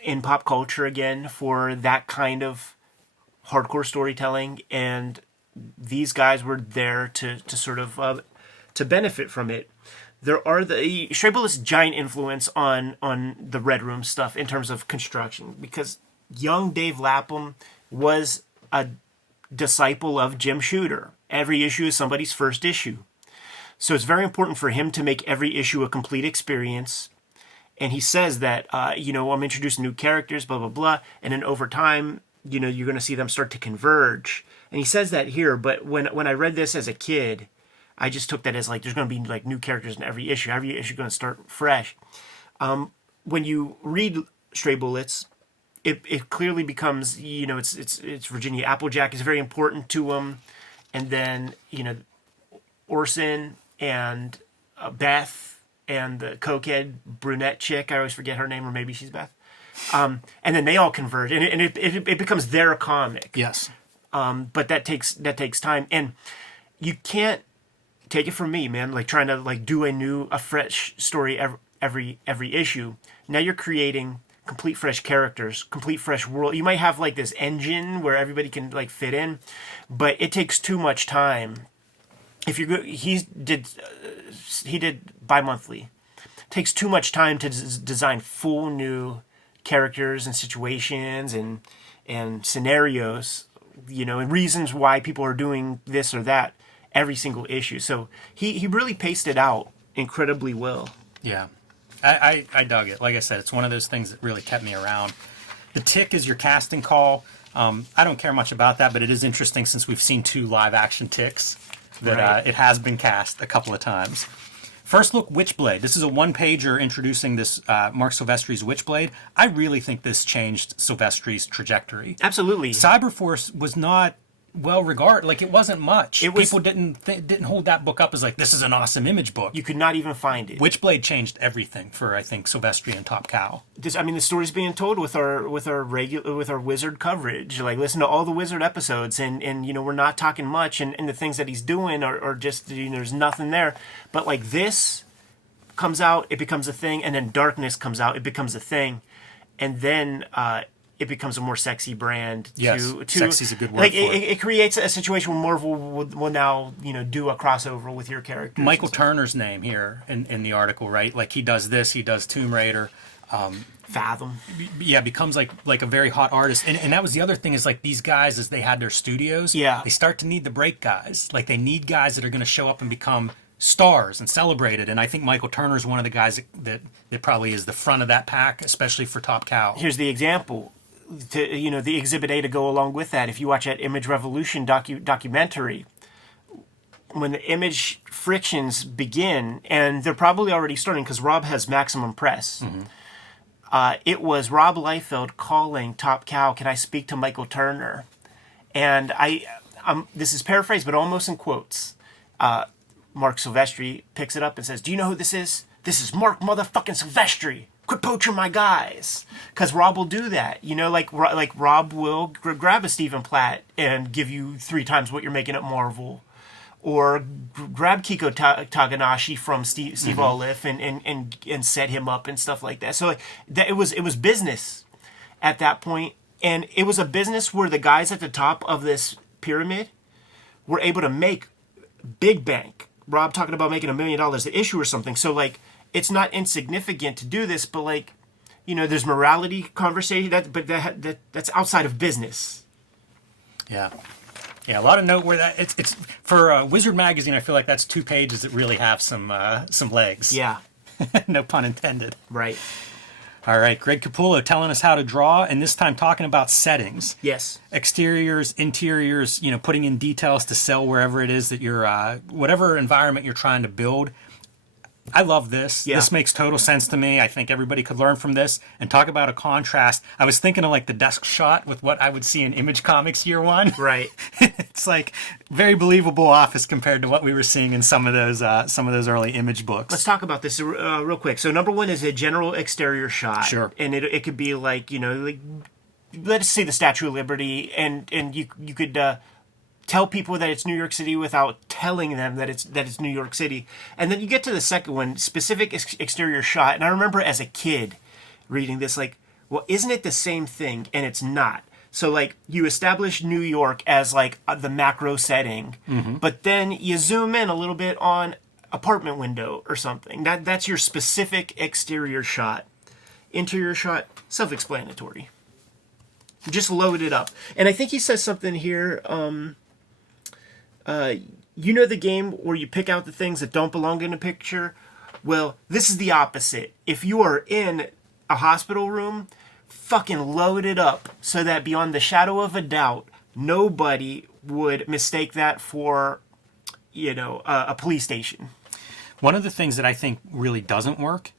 in pop culture again, for that kind of hardcore storytelling, and these guys were there to sort of to benefit from it. There are Stray Bullets' giant influence on the Red Room stuff in terms of construction, because young Dave Lapham was a disciple of Jim Shooter. Every issue is somebody's first issue. So it's very important for him to make every issue a complete experience. And he says that, I'm introducing new characters, blah, blah, blah. And then over time, you're going to see them start to converge. And he says that here, but when I read this as a kid, I just took that as like there's going to be like new characters in every issue. Every issue is going to start fresh. When you read Stray Bullets, it clearly becomes, it's Virginia Applejack is very important to him, and then Orson and Beth and the cokehead brunette chick. I always forget her name, or maybe she's Beth. And then they all converge, and it becomes their comic. Yes. But that takes time, and you can't take it from me, man. Like trying to like do a fresh story every issue. Now you're creating complete fresh characters, complete fresh world. You might have like this engine where everybody can like fit in, but it takes too much time. If you're good, he did bi-monthly. It takes too much time to design full new characters and situations and scenarios, and reasons why people are doing this or that every single issue. So he really paced it out incredibly well. Yeah. I dug it. Like I said, it's one of those things that really kept me around. The Tick is your casting call. I don't care much about that, but it is interesting since we've seen 2 live action Ticks that Right. It has been cast a couple of times. First look, Witchblade. This is a one-pager introducing this Mark Silvestri's Witchblade. I really think this changed Silvestri's trajectory. Absolutely. Cyberforce was not well regarded. Like, it wasn't much. was- People didn't hold that book up as like, this is an awesome image book. You could not even find it. Witchblade changed everything for, I think, Silvestri and Top Cow. The story's being told with our Wizard coverage. Like, listen to all the Wizard episodes, and we're not talking much, and the things that he's doing are just, there's nothing there. But like, this comes out, it becomes a thing, and then Darkness comes out, it becomes a thing, and then it becomes a more sexy brand. Yes, sexy's a good word like, for it. It creates a situation where Marvel will now do a crossover with your characters. Michael Turner's name here in the article, right? Like, he does this, he does Tomb Raider. Fathom. Yeah, becomes like a very hot artist. And that was the other thing, is like, these guys, as they had their studios, they start to need the break guys. Like, they need guys that are going to show up and become stars and celebrated. And I think Michael Turner's one of the guys that probably is the front of that pack, especially for Top Cow. Here's the example. The Exhibit A to go along with that. If you watch that Image Revolution documentary, when the image frictions begin, and they're probably already starting because Rob has Maximum Press. It was Rob Liefeld calling Top Cow, "Can I speak to Michael Turner?" And this is paraphrased, but almost in quotes. Mark Silvestri picks it up and says, "Do you know who this is? This is Mark motherfucking Silvestri. Quit poaching my guys." Because Rob will do that. Like Rob will grab a Stephen Platt and give you 3 times what you're making at Marvel. Or grab Kiko Taganashi from Steve Olive and set him up and stuff like that. So like, it was business at that point. And it was a business where the guys at the top of this pyramid were able to make big bank. Rob talking about making $1 million an issue or something. So like, it's not insignificant to do this, but like, there's morality conversation, that's outside of business. Yeah, a lot of note where that it's for Wizard magazine. I feel like that's 2 pages that really have some legs. Yeah, no pun intended. right. All right, Greg Capullo telling us how to draw, and this time talking about settings. Yes. Exteriors, interiors, putting in details to sell wherever it is that you're, whatever environment you're trying to build. I love this. Yeah. This makes total sense to me. I think everybody could learn from this. And talk about a contrast. I was thinking of like the desk shot with what I would see in Image Comics year 1. Right. It's like very believable office compared to what we were seeing in some of those early Image books. Let's talk about this real quick. So number 1 is a general exterior shot. Sure. And it could be like, like, let's say the Statue of Liberty, and you could tell people that it's New York City without telling them that it's New York City. And then you get to the second one, specific exterior shot. And I remember as a kid reading this, like, well, isn't it the same thing? And it's not. So like, you establish New York as like the macro setting, but then you zoom in a little bit on apartment window or something. That's your specific exterior shot. Interior shot, self-explanatory. Just load it up. And I think he says something here. The game where you pick out the things that don't belong in a picture? Well, this is the opposite. If you are in a hospital room, fucking load it up so that beyond the shadow of a doubt, nobody would mistake that for, a police station. One of the things that I think really doesn't work,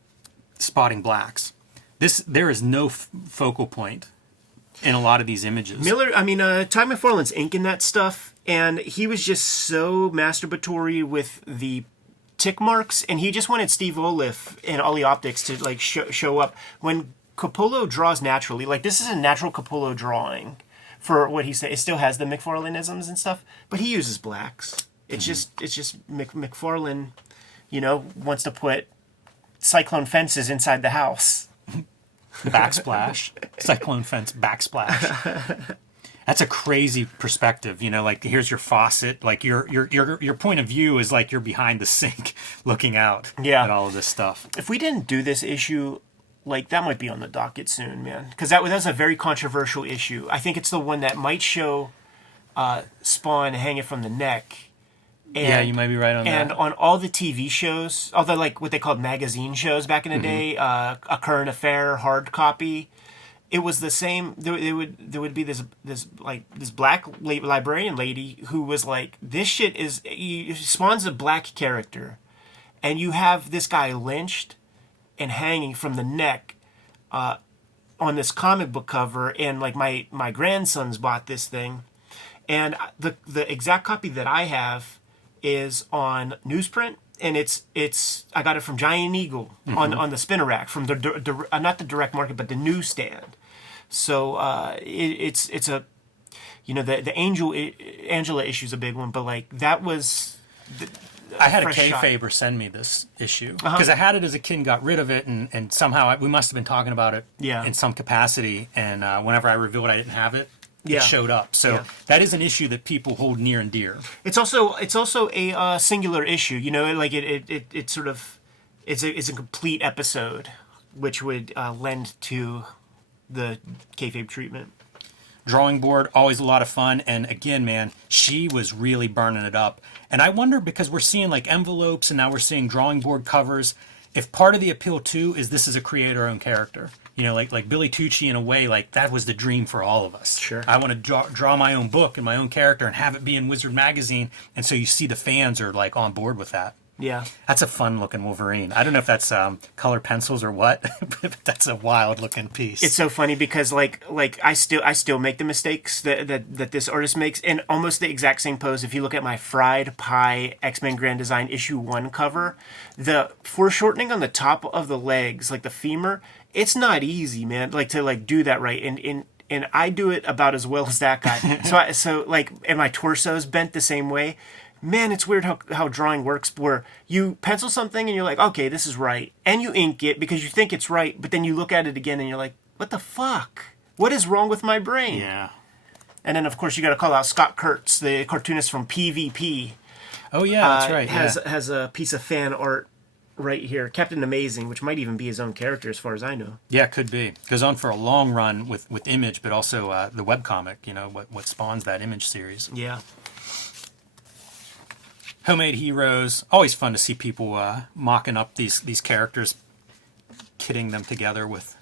spotting blacks. There is no focal point in a lot of these images. Ty McFarlane's inking that stuff, and he was just so masturbatory with the tick marks, and he just wanted Steve Olive and Ollie Optics to like show up. When Capullo draws naturally, like this is a natural Capullo drawing for what he said. It still has the McFarlaneisms and stuff, but he uses blacks. It's just McFarlane, wants to put cyclone fences inside the house. Backsplash. Cyclone fence backsplash. That's a crazy perspective, like here's your faucet, like your point of view is like you're behind the sink looking out at all of this stuff. If we didn't do this issue, like that might be on the docket soon, man, because that was a very controversial issue. I think it's the one that might show Spawn hanging from the neck. And, yeah, you might be right on that. And on all the TV shows, all the like what they called magazine shows back in the day, A Current Affair, Hard Copy, it was the same. There would be this black librarian lady who was like, this shit is Spawn's a black character, and you have this guy lynched and hanging from the neck on this comic book cover, and like my grandsons bought this thing. And the exact copy that I have is on newsprint, and it's I got it from Giant Eagle on the spinner rack from the not the direct market, but the newsstand. So it's a, you know, the Angela issue is a big one, but like that was. I had a Kayfabe send me this issue because I had it as a kid and got rid of it, and somehow we must have been talking about it in some capacity, and whenever I revealed I didn't have it, it showed up. So that is an issue that people hold near and dear. It's also a singular issue, you know, like it sort of it's a complete episode, which would lend to the Kayfabe treatment. Drawing board, always a lot of fun. And again, man, she was really burning it up. And I wonder, because we're seeing like envelopes and now we're seeing drawing board covers, if part of the appeal too is this is a creator-owned character. You know, like Billy Tucci, in a way, like that was the dream for all of us. Sure. I want to draw my own book and my own character and have it be in Wizard Magazine. And so you see the fans are like on board with that. Yeah. That's a fun looking Wolverine. I don't know if that's color pencils or what, but that's a wild looking piece. It's so funny because like I still make the mistakes that this artist makes, and almost the exact same pose. If you look at my Fried Pie X-Men Grand Design issue 1 cover, the foreshortening on the top of the legs, like the femur, it's not easy, man. Like to like do that right, and I do it about as well as that guy. so and my torso's bent the same way. Man, it's weird how drawing works, where you pencil something and you're like, okay, this is right. And you ink it because you think it's right, but then you look at it again and you're like, what the fuck? What is wrong with my brain? Yeah. And then, of course, you got to call out Scott Kurtz, the cartoonist from PvP. Oh, yeah, that's right. Has a piece of fan art right here. Captain Amazing, which might even be his own character as far as I know. Yeah, it could be. Goes on for a long run with Image, but also the webcomic, you know, what spawns that Image series. Yeah. Homemade Heroes, always fun to see people mocking up these characters, kitting them together with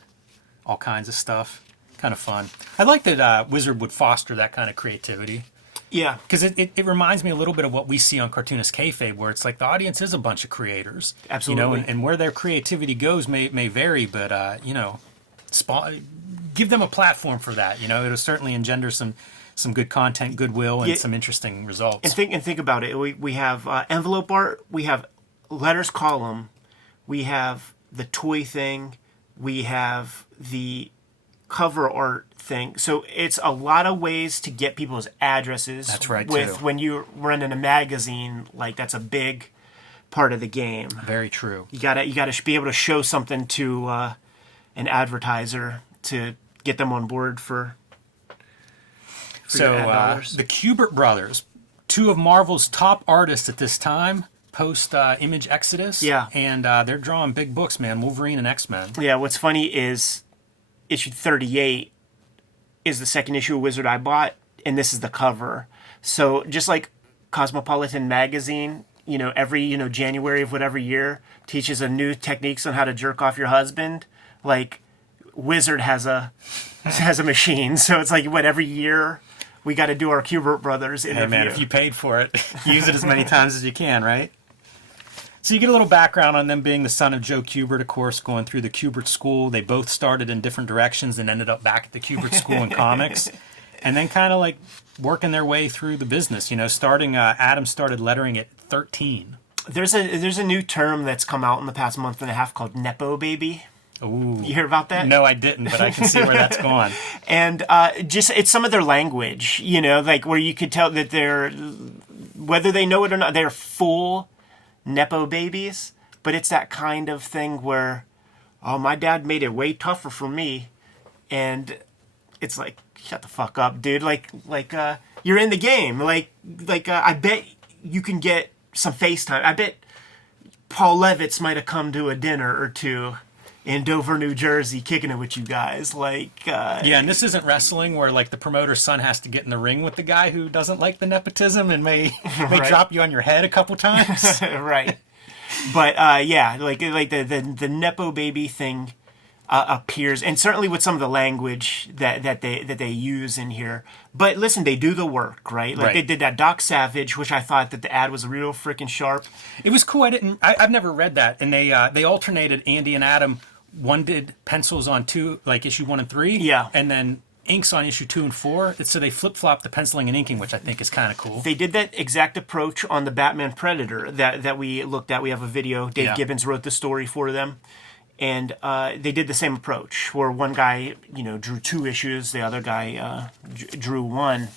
all kinds of stuff. Kind of fun. I like that Wizard would foster that kind of creativity. Yeah. Because it reminds me a little bit of what we see on Cartoonist Kayfabe, where it's like the audience is a bunch of creators. Absolutely. You know, and where their creativity goes may vary, but, you know, give them a platform for that. You know, it'll certainly engender some good content, goodwill, and some interesting results. And think about it. We have envelope art, we have letters column, we have the toy thing, we have the cover art thing. So it's a lot of ways to get people's addresses. That's right, with too. When you're running a magazine, like that's a big part of the game. Very true. You gotta be able to show something to an advertiser to get them on board for. So the Kubert Brothers, two of Marvel's top artists at this time, post Image Exodus. Yeah. And they're drawing big books, man. Wolverine and X-Men. Yeah, what's funny is issue 38 is the second issue of Wizard I bought, and this is the cover. So just like Cosmopolitan magazine, you know, every, you know, January of whatever year teaches a new techniques on how to jerk off your husband, like Wizard has a machine. So it's like, what, every year we got to do our Kubert Brothers interview. Hey, man, if you paid for it, use it as many times as you can, right? So you get a little background on them being the son of Joe Kubert, of course, going through the Kubert School. They both started in different directions and ended up back at the Kubert School in comics. And then kind of like working their way through the business. You know, Adam started lettering at 13. There's a new term that's come out in the past month and a half called Nepo Baby. Ooh. You hear about that? No, I didn't, but I can see where that's going. And just it's some of their language, you know, like where you could tell that they're, whether they know it or not, they're full Nepo babies. But it's that kind of thing where, oh, my dad made it way tougher for me, and it's like, shut the fuck up, dude. Like you're in the game. Like I bet you can get some FaceTime. I bet Paul Levitz might have come to a dinner or two in Dover, New Jersey, kicking it with you guys. Yeah, and this isn't wrestling where like the promoter's son has to get in the ring with the guy who doesn't like the nepotism and may Right. drop you on your head a couple times. Right. But yeah, like the Nepo baby thing appears, and certainly with some of the language that they use in here. But listen, they do the work, right? Like Right. they did that Doc Savage, which I thought that the ad was real freaking sharp. It was cool. I've never read that, and they alternated Andy and Adam. One did pencils on two, like issue 1 and 3. Yeah. And then inks on issue 2 and 4. So they flip-flop the penciling and inking, which I think is kind of cool. They did that exact approach on the Batman Predator that we looked at. We have a video. Dave Gibbons wrote the story for them. And they did the same approach, where one guy, drew 2 issues, the other guy drew 1.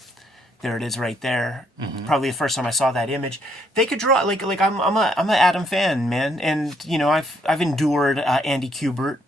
There it is, right there. Mm-hmm. Probably the first time I saw that image. They could draw like I'm an Adam fan, man, and I've endured Andy Kubert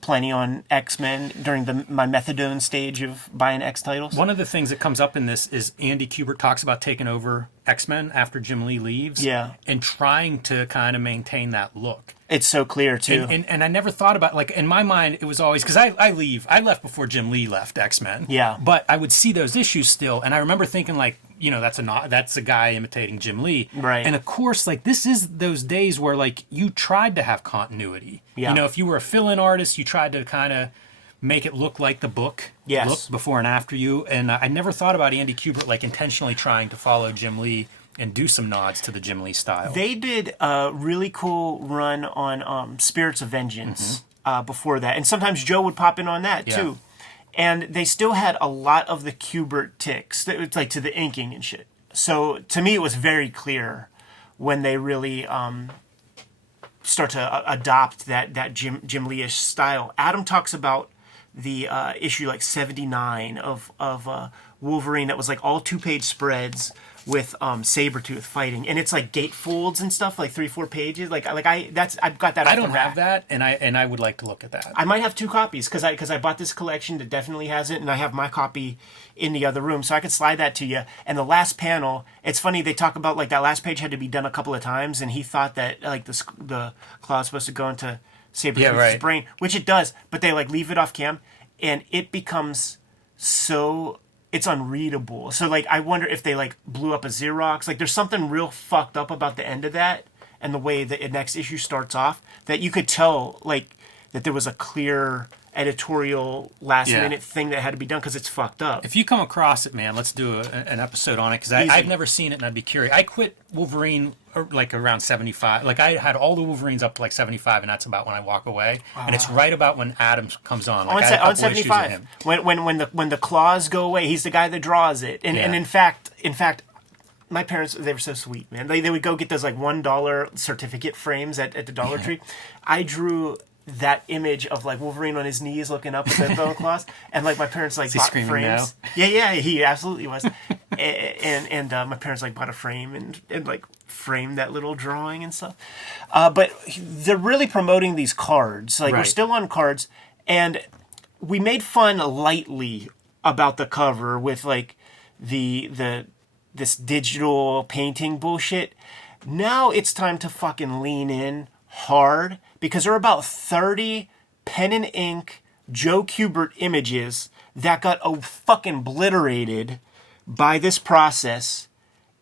plenty on X-Men during my methadone stage of buying X titles. One of the things that comes up in this is Andy Kubert talks about taking over X-Men after Jim Lee leaves, and trying to kind of maintain that look. It's so clear too, and I never thought about, like, in my mind it was always, because I left before Jim Lee left X-Men, but I would see those issues still, and I remember thinking, like, that's a guy imitating Jim Lee, right? And of course, like, this is those days where, like, you tried to have continuity. If you were a fill-in artist, you tried to kind of make it look like the book looked before and after you, and I never thought about Andy Kubert, like, intentionally trying to follow Jim Lee and do some nods to the Jim Lee style. They did a really cool run on Spirits of Vengeance before that. And sometimes Joe would pop in on that, too. And they still had a lot of the Kubert ticks, like to the inking and shit. So to me, it was very clear when they really start to adopt that Jim Lee-ish style. Adam talks about the issue like 79 of Wolverine that was like all 2-page spreads with Sabretooth fighting, and it's like gatefolds and stuff, like 3-4 pages. I've got that. I don't have that, and I would like to look at that. I might have 2 copies because I bought this collection that definitely has it, and I have my copy in the other room, so I could slide that to you. And the last panel, it's funny, they talk about like that last page had to be done a couple of times, and he thought that like the claw was supposed to go into Sabretooth's brain, which it does, but they like leave it off cam, and it becomes so. It's unreadable. So, like, I wonder if they, like, blew up a Xerox. Like, there's something real fucked up about the end of that and the way the next issue starts off that you could tell, like, that there was a clear editorial last-minute thing that had to be done because it's fucked up. If you come across it, man, let's do an episode on it because I've never seen it and I'd be curious. I quit Wolverine, like, around 75. Like, I had all the Wolverines up to, like, 75, and that's about when I walk away. And it's right about when Adam comes on. Like, on 75. When the claws go away, he's the guy that draws it. And in fact, my parents, they were so sweet, man. They would go get those, like, $1 certificate frames at the Dollar Tree. I drew that image of like Wolverine on his knees looking up at the bone claws, and like my parents like bought frames. Now? Yeah, he absolutely was. and my parents like bought a frame and like framed that little drawing and stuff. But they're really promoting these cards. Like we're still on cards, and we made fun lightly about the cover with like this digital painting bullshit. Now it's time to fucking lean in hard because there are about 30 pen and ink Joe Kubert images that got fucking obliterated by this process.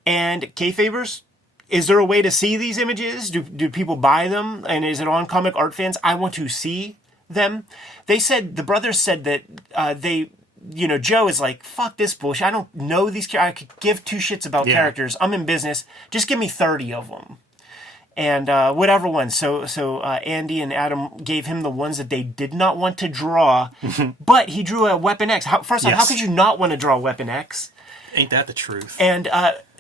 And Kayfabers, is there a way to see these images? Do people buy them? And is it on Comic Art Fans? I want to see them. The brothers said that Joe is like, fuck this bullshit. I don't know these characters. I could give 2 shits about characters. I'm in business. Just give me 30 of them. And whatever ones. So Andy and Adam gave him the ones that they did not want to draw. But he drew a Weapon X. First off, how could you not want to draw Weapon X? Ain't that the truth? And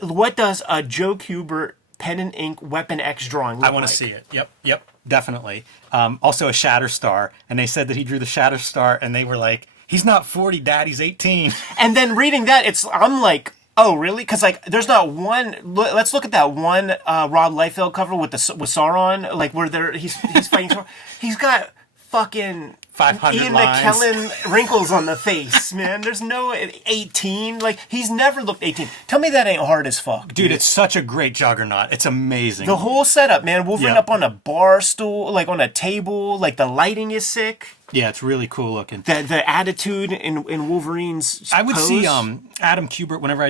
what does a Joe Kubert pen and ink Weapon X drawing look like? I want to see it. Yep, definitely. Also a Shatterstar. And they said that he drew the Shatterstar, and they were like, he's not 40, Dad, he's 18. And then reading that, I'm like, oh, really? Because like, there's not one. Let's look at that one Rob Liefeld cover with Sauron, like where he's fighting Sauron. He's got fucking 500 Ian lines. McKellen wrinkles on the face, man. There's no 18. Like he's never looked 18. Tell me that ain't hard as fuck, dude. It's such a great juggernaut. It's amazing. The whole setup, man. Wolverine up on a bar stool, like on a table. Like the lighting is sick. Yeah, it's really cool looking. The attitude in Wolverine's I would pose. see Adam Kubert whenever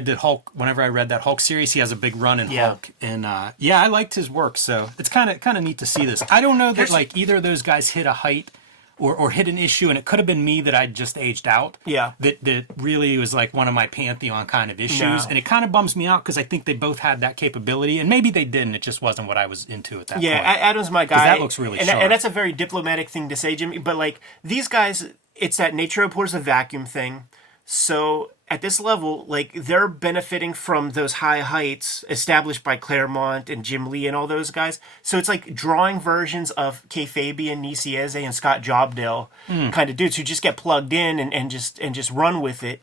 I read that Hulk series. He has a big run in Hulk, and I liked his work. So it's kind of neat to see this. I don't know that like either of those guys hit a height or hit an issue, and it could have been me that I'd just aged out. Yeah, that really was like one of my pantheon kind of issues, and it kind of bums me out because I think they both had that capability, and maybe they didn't. It just wasn't what I was into at that point. Yeah, Adam's my guy. That looks really sharp. And that's a very diplomatic thing to say, Jimmy. But like these guys, it's that nature abhors a vacuum thing. So at this level, like, they're benefiting from those high heights established by Claremont and Jim Lee and all those guys. So it's like drawing versions of Kayfabe and Nicieze and Scott Jobdale kind of dudes who just get plugged in and just run with it.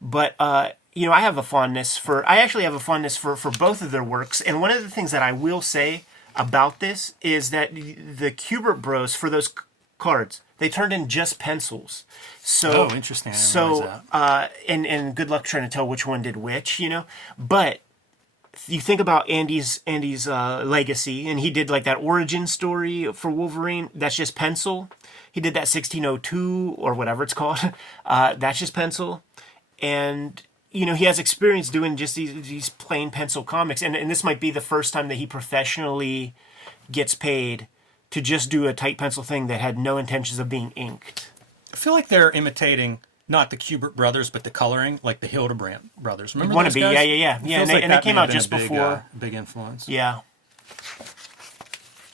But you know, I actually have a fondness for both of their works. And one of the things that I will say about this is that the Kubert Bros, for those cards, they turned in just pencils. So, interesting. I didn't realize that. And good luck trying to tell which one did which, you know. But you think about Andy's legacy, and he did like that origin story for Wolverine. That's just pencil. He did that 1602 or whatever it's called. That's just pencil. And you know, he has experience doing just these plain pencil comics, and this might be the first time that he professionally gets paid to just do a tight pencil thing that had no intentions of being inked. I feel like they're imitating not the Kubert brothers, but the coloring, like the Hildebrand brothers. Remember those guys? Yeah. And they came out just before. Big influence. Yeah.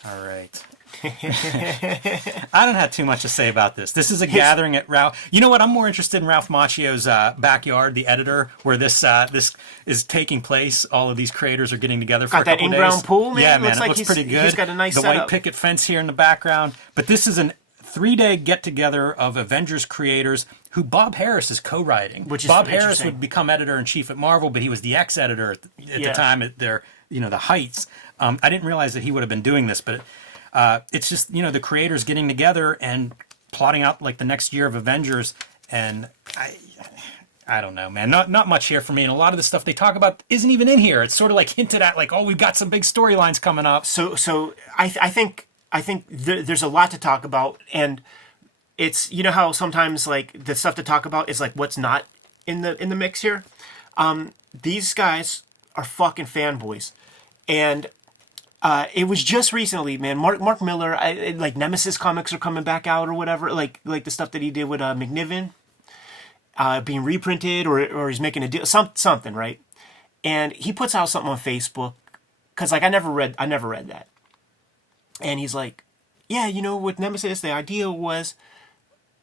All right. I don't have too much to say about this. This is a gathering at Ralph. You know what? I'm more interested in Ralph Macchio's backyard, the editor, where this is taking place. All of these creators are getting together for a couple days. Got that in-ground pool, man? Yeah, man. Looks it looks pretty good. He's got a nice the setup. White picket fence here in the background. But this is a 3-day get-together of Avengers creators who Bob Harris is co-writing. Bob Harris would become editor-in-chief at Marvel, but he was the ex-editor at the time at their, you know, the heights. I didn't realize that he would have been doing this, but it's just, you know, the creators getting together and plotting out like the next year of Avengers, and I don't know, man. Not much here for me, and a lot of the stuff they talk about isn't even in here. It's sort of like hinted at, like, oh, we've got some big storylines coming up. So I think there's a lot to talk about, and it's, you know how sometimes like the stuff to talk about is like what's not in the mix here. These guys are fucking fanboys, and it was just recently, man. Mark Miller, like Nemesis comics are coming back out or whatever, like the stuff that he did with McNiven, being reprinted or he's making a deal, something, right? And he puts out something on Facebook because like I never read that, and he's like, yeah, you know, with Nemesis, the idea was,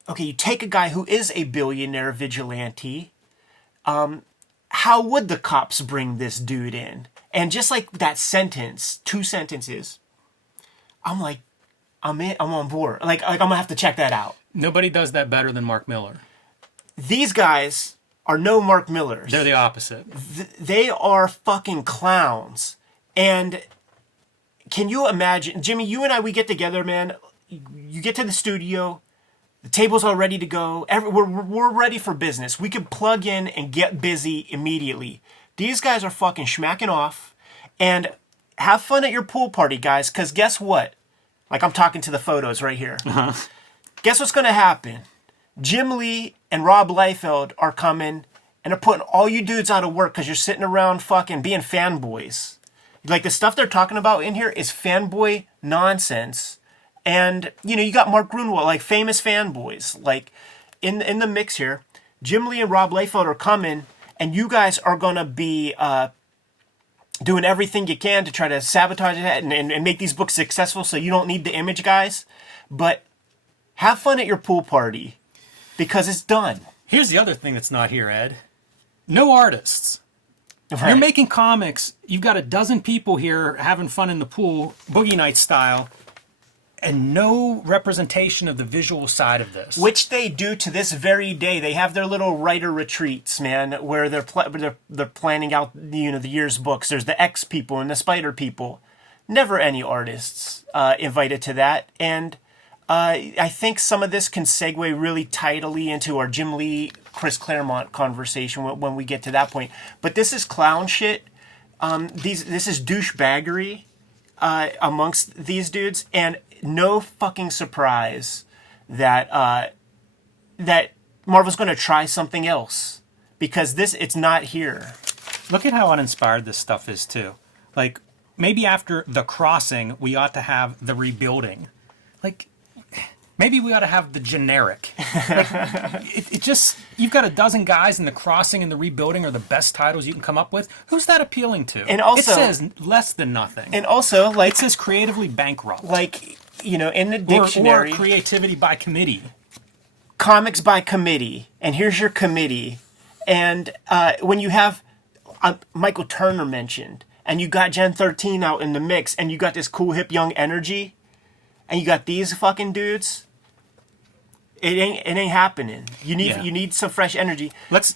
okay, you take a guy who is a billionaire vigilante. How would the cops bring this dude in? And just like that sentence, 2 sentences, I'm like, I'm on board. Like I'm gonna have to check that out. Nobody does that better than Mark Miller. These guys are no Mark Millers. They're the opposite. They are fucking clowns. And can you imagine, Jimmy, you and I, we get together, man. You get to the studio, the table's all ready to go. We're ready for business. We can plug in and get busy immediately. These guys are fucking schmacking off. And have fun at your pool party, guys, because guess what? Like, I'm talking to the photos right here. Uh-huh. Guess what's going to happen? Jim Lee and Rob Liefeld are coming and are putting all you dudes out of work because you're sitting around fucking being fanboys. Like, the stuff they're talking about in here is fanboy nonsense. And, you know, you got Mark Grunwald, like, famous fanboys. Like, in the mix here, Jim Lee and Rob Liefeld are coming, and you guys are going to be doing everything you can to try to sabotage that and make these books successful so you don't need the image guys. But have fun at your pool party because it's done. Here's the other thing that's not here, Ed. No artists. Right. You're making comics. You've got a dozen people here having fun in the pool, Boogie Nights style, and no representation of the visual side of this. Which they do to this very day. They have their little writer retreats, man, where they're planning out, you know, the year's books. There's the X people and the Spider people. Never any artists invited to that. And I think some of this can segue really tidily into our Jim Lee, Chris Claremont conversation when we get to that point. But this is clown shit. This is douchebaggery amongst these dudes, and no fucking surprise that that Marvel's going to try something else because it's not here. Look at how uninspired this stuff is too. Like, maybe after The Crossing, we ought to have The Rebuilding. Like, maybe we ought to have The Generic. Like, it just, you've got a dozen guys, and The Crossing and The Rebuilding are the best titles you can come up with. Who's that appealing to? And also, it says less than nothing. And also, like, it says creatively bankrupt. Like, you know, in the dictionary, or creativity by committee. comics by committee, and here's your committee. And when you have Michael Turner mentioned, and you got Gen 13 out in the mix, and you got this cool, hip, young energy, and you got these fucking dudes, it ain't happening. You need some fresh energy. Let's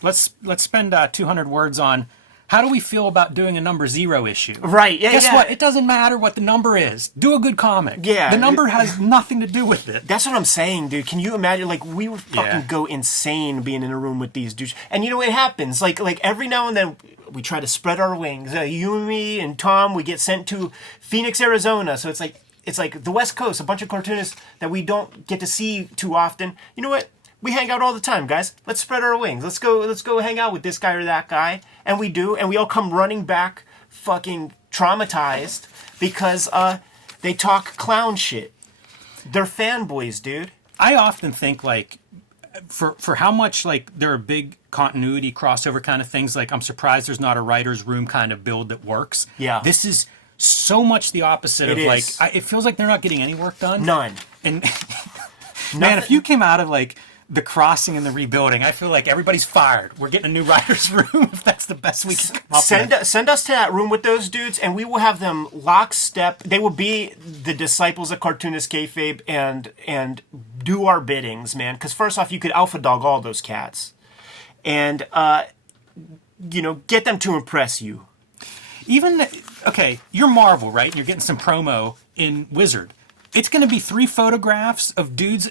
spend 200 words on how do we feel about doing a number 0 issue? Right. Yeah. Guess what? It doesn't matter what the number is. Do a good comic. Yeah. The number has nothing to do with it. That's what I'm saying, dude. Can you imagine? Like, we would fucking go insane being in a room with these dudes. And you know, it happens. Like every now and then, we try to spread our wings. You and me and Tom, we get sent to Phoenix, Arizona. So it's like the West Coast, a bunch of cartoonists that we don't get to see too often. You know what? We hang out all the time, guys. Let's spread our wings. Let's go hang out with this guy or that guy. And we do, and we all come running back fucking traumatized because they talk clown shit. They're fanboys, dude. I often think, like, for how much, like, there are big continuity crossover kind of things, like, I'm surprised there's not a writer's room kind of build that works. Yeah. This is so much the opposite of, like, is. it feels like they're not getting any work done. None. And, man, if you came out of, like, the crossing and the rebuilding, I feel like everybody's fired. We're getting a new writer's room if that's the best we can come up with. Send us to that room with those dudes, and we will have them lockstep. They will be the disciples of Cartoonist Kayfabe and do our biddings, man. Because first off, you could alpha dog all those cats, and get them to impress you. Even okay, you're Marvel, right? You're getting some promo in Wizard. It's going to be 3 photographs of dudes.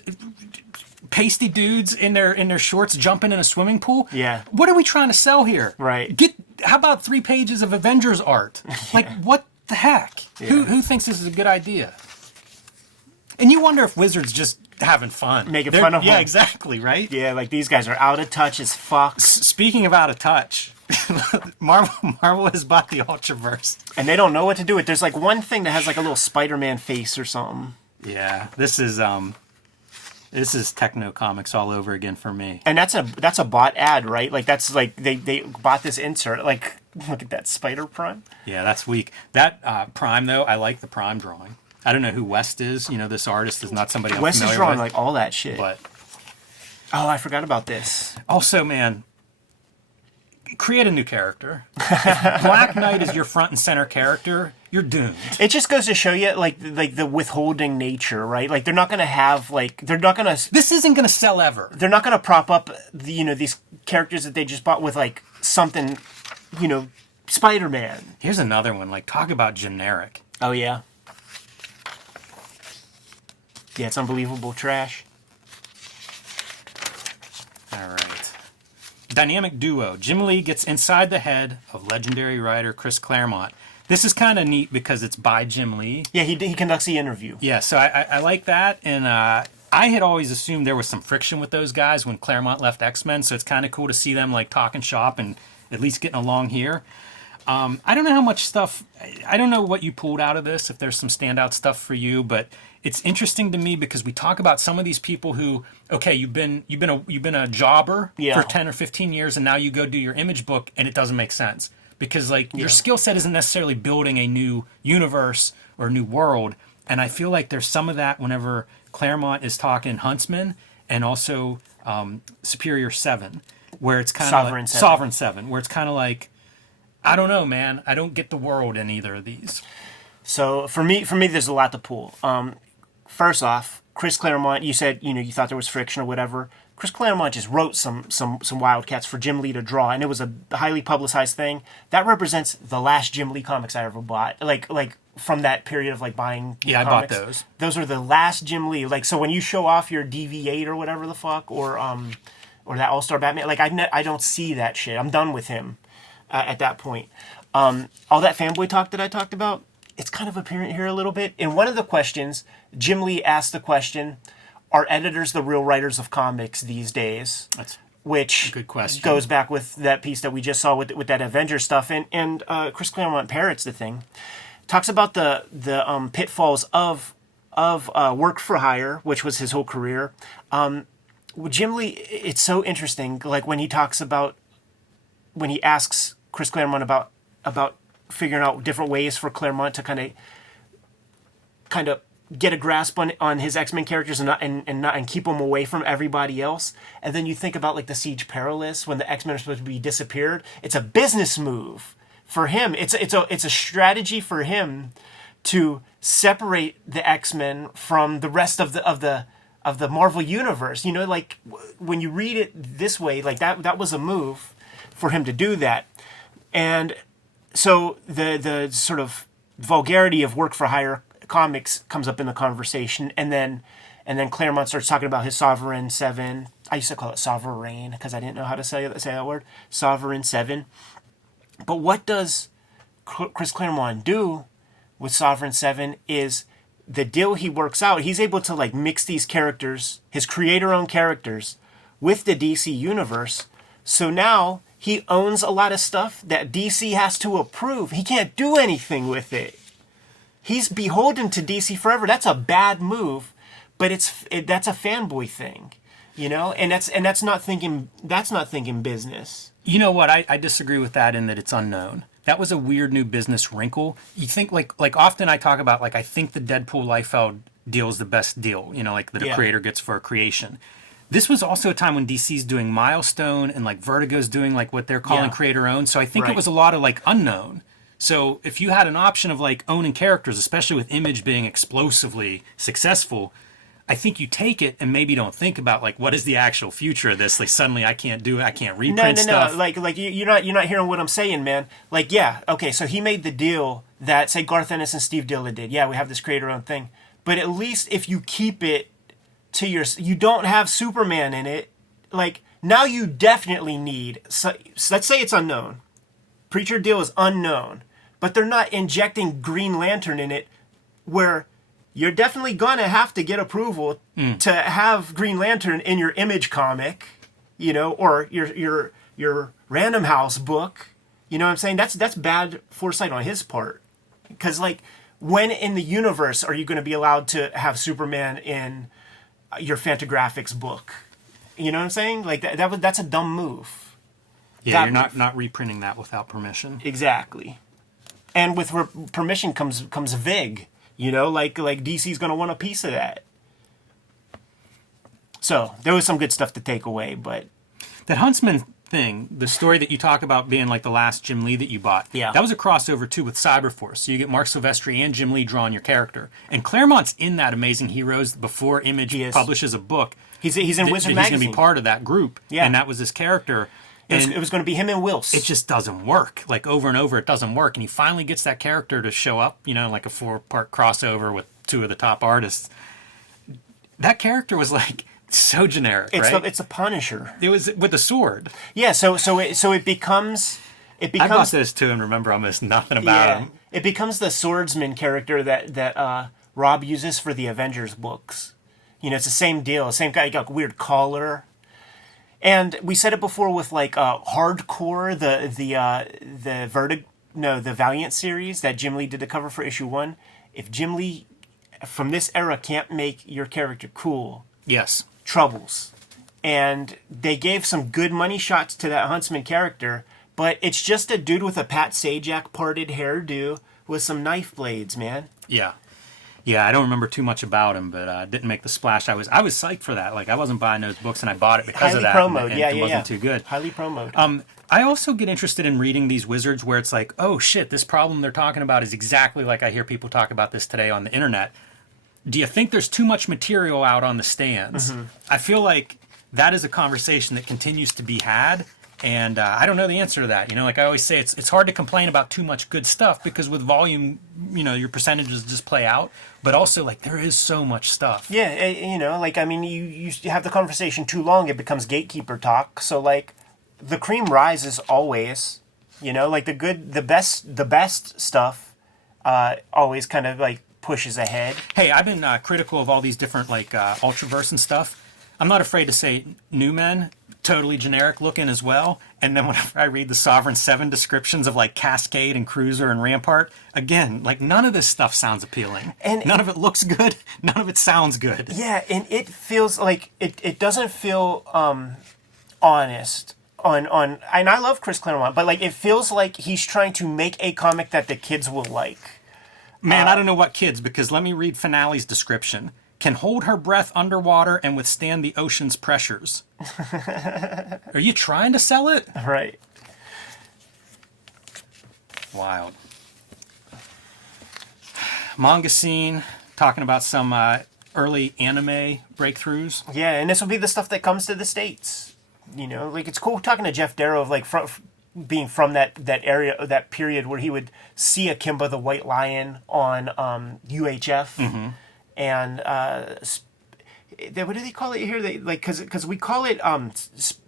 Pasty dudes in their shorts jumping in a swimming pool. Yeah. What are we trying to sell here? Right. How about 3 pages of Avengers art? Like, what the heck? Yeah. Who thinks this is a good idea? And you wonder if Wizards just having fun. Making fun of them. Yeah, exactly, right? Yeah, like these guys are out of touch as fuck. Speaking of out of touch, Marvel has bought the Ultraverse. And they don't know what to do with it. There's like one thing that has like a little Spider-Man face or something. Yeah, this is Techno Comics all over again for me. And that's a bot ad, right? Like that's like they bought this insert. Like, look at that Spider Prime. Yeah, that's weak. That Prime though, I like the Prime drawing. I don't know who West is. You know, this artist is not somebody I'm West is familiar drawing with, like all that shit. But I forgot about this. also, man, create a new character. If Black Knight is your front and center character, you're doomed. It just goes to show you like the withholding nature, right? Like they're not gonna have This isn't gonna sell ever. They're not gonna prop up these characters that they just bought with like something, Spider-Man. Here's another one. Like, talk about generic. Oh yeah. Yeah, it's unbelievable trash. All right. Dynamic duo. Jim Lee gets inside the head of legendary writer Chris Claremont. This is kind of neat because it's by Jim Lee. Yeah, he conducts the interview. Yeah, so I like that. And I had always assumed there was some friction with those guys when Claremont left X-Men, so it's kind of cool to see them like talking shop and at least getting along here. I don't know how much stuff. I don't know what you pulled out of this, if there's some standout stuff for you, but it's interesting to me because we talk about some of these people who, okay, you've been a jobber for 10 or 15 years, and now you go do your image book, and it doesn't make sense because like your skill set isn't necessarily building a new universe or a new world, and I feel like there's some of that whenever Claremont is talking Huntsman and also Superior 7, where it's kind of Sovereign 7, where it's kind of like, I don't know, man. I don't get the world in either of these. So for me, there's a lot to pull. First off, Chris Claremont, you said you thought there was friction or whatever. Chris Claremont just wrote some Wildcats for Jim Lee to draw, and it was a highly publicized thing. That represents the last Jim Lee comics I ever bought. Like from that period of like buying. Yeah, comics. I bought those. Those are the last Jim Lee. Like, so when you show off your DV8 or whatever the fuck, or that All-Star Batman, like I don't see that shit. I'm done with him at that point. All that fanboy talk that I talked about, it's kind of apparent here a little bit. In one of the questions, Jim Lee asked the question, are editors the real writers of comics these days? That's which a good question. Goes back with that piece that we just saw with that Avengers stuff. And Chris Claremont parrots the thing. Talks about the pitfalls of work for hire, which was his whole career. Jim Lee, it's so interesting. Like when he asks Chris Claremont about figuring out different ways for Claremont to kind of get a grasp on his X-Men characters and keep them away from everybody else. And then you think about like the Siege Perilous when the X-Men are supposed to be disappeared. It's a business move for him. It's a strategy for him to separate the X-Men from the rest of the Marvel universe. You know, like when you read it this way, like that was a move for him to do that. And so the sort of vulgarity of work for hire comics comes up in the conversation, and then Claremont starts talking about his Sovereign 7. I used to call it Sovereign because I didn't know how to say that word. Sovereign 7. But what does Chris Claremont do with Sovereign 7 is the deal he works out. He's able to like mix these characters, his creator-owned characters, with the DC universe. So now he owns a lot of stuff that DC has to approve. He can't do anything with it. He's beholden to DC forever. That's a bad move, but that's a fanboy thing, you know. And that's not thinking business. You know what? I disagree with that in that it's unknown. That was a weird new business wrinkle. You think like often I talk about like I think the Deadpool Liefeld deal is the best deal, you know, like that a creator gets for a creation. This was also a time when DC's doing Milestone and like Vertigo's doing like what they're calling creator owned. So I think it was a lot of like unknown. So if you had an option of like owning characters, especially with Image being explosively successful, I think you take it and maybe don't think about like what is the actual future of this. Like suddenly I can't do it. I can't reprint stuff. No. Like you're not hearing what I'm saying, man. Like okay. So he made the deal that say Garth Ennis and Steve Dillon did. Yeah, we have this creator-owned thing, but at least if you keep it to you don't have Superman in it. Like now you definitely need. So let's say it's unknown. Preacher deal is unknown. But they're not injecting Green Lantern in it, where you're definitely gonna have to get approval to have Green Lantern in your Image comic, you know, or your Random House book. You know what I'm saying? That's bad foresight on his part. Because like, when in the universe are you going to be allowed to have Superman in your Fantagraphics book? You know what I'm saying? Like that's a dumb move. Yeah, you're not reprinting that without permission. Exactly. And with permission comes vig, you know, like DC's going to want a piece of that. So there was some good stuff to take away, but that Huntsman thing, the story that you talk about being like the last Jim Lee that you bought, that was a crossover too with Cyberforce. So you get Mark Silvestri and Jim Lee drawing your character, and Claremont's in that Amazing Heroes before Image publishes a book. He's in Wizard Magazine. He's going to be part of that group, and that was his character. It was going to be him and Wills. It just doesn't work. Like over and over, it doesn't work. And he finally gets that character to show up, you know, like a 4-part crossover with 2 of the top artists. That character was like so generic, right? It's a Punisher. It was with a sword. Yeah. So it becomes. I bought those too, and remember almost nothing about him. It becomes the swordsman character that Rob uses for the Avengers books. You know, it's the same deal. Same guy. You got a weird collar. And we said it before with like Hardcore, the Valiant series that Jim Lee did the cover for issue 1. If Jim Lee from this era can't make your character cool, troubles. And they gave some good money shots to that Huntsman character, but it's just a dude with a Pat Sajak parted hairdo with some knife blades, man. Yeah, I don't remember too much about him, but didn't make the splash. I was psyched for that. Like I wasn't buying those books, and I bought it because of that. Highly promoted, and it wasn't too good. Highly promoted. I also get interested in reading these Wizards where it's like, oh shit, this problem they're talking about is exactly like I hear people talk about this today on the internet. Do you think there's too much material out on the stands? Mm-hmm. I feel like that is a conversation that continues to be had. And I don't know the answer to that. You know, like I always say, it's hard to complain about too much good stuff because with volume, you know, your percentages just play out. But also, like, there is so much stuff. Yeah, you know, like, I mean, you have the conversation too long, it becomes gatekeeper talk. So, like, the cream rises always. You know, like, the best stuff always kind of, like, pushes ahead. Hey, I've been critical of all these different, like, Ultraverse and stuff. I'm not afraid to say New Men, totally generic looking as well. And then whenever I read the Sovereign 7 descriptions of like Cascade and Cruiser and Rampart, again, like none of this stuff sounds appealing. And none of it looks good. None of it sounds good. Yeah, and it feels like it doesn't feel honest on and I love Chris Claremont, but like it feels like he's trying to make a comic that the kids will like. Man, I don't know what kids, because let me read Finale's description. Can hold her breath underwater and withstand the ocean's pressures. Are you trying to sell it? Right. Wild. Manga scene, talking about some early anime breakthroughs. Yeah, and this will be the stuff that comes to the States. You know, like, it's cool talking to Jeff Darrow of, like, being from that area, that period where he would see Akimbo the White Lion on UHF. And what do they call it here? They, like, because we call it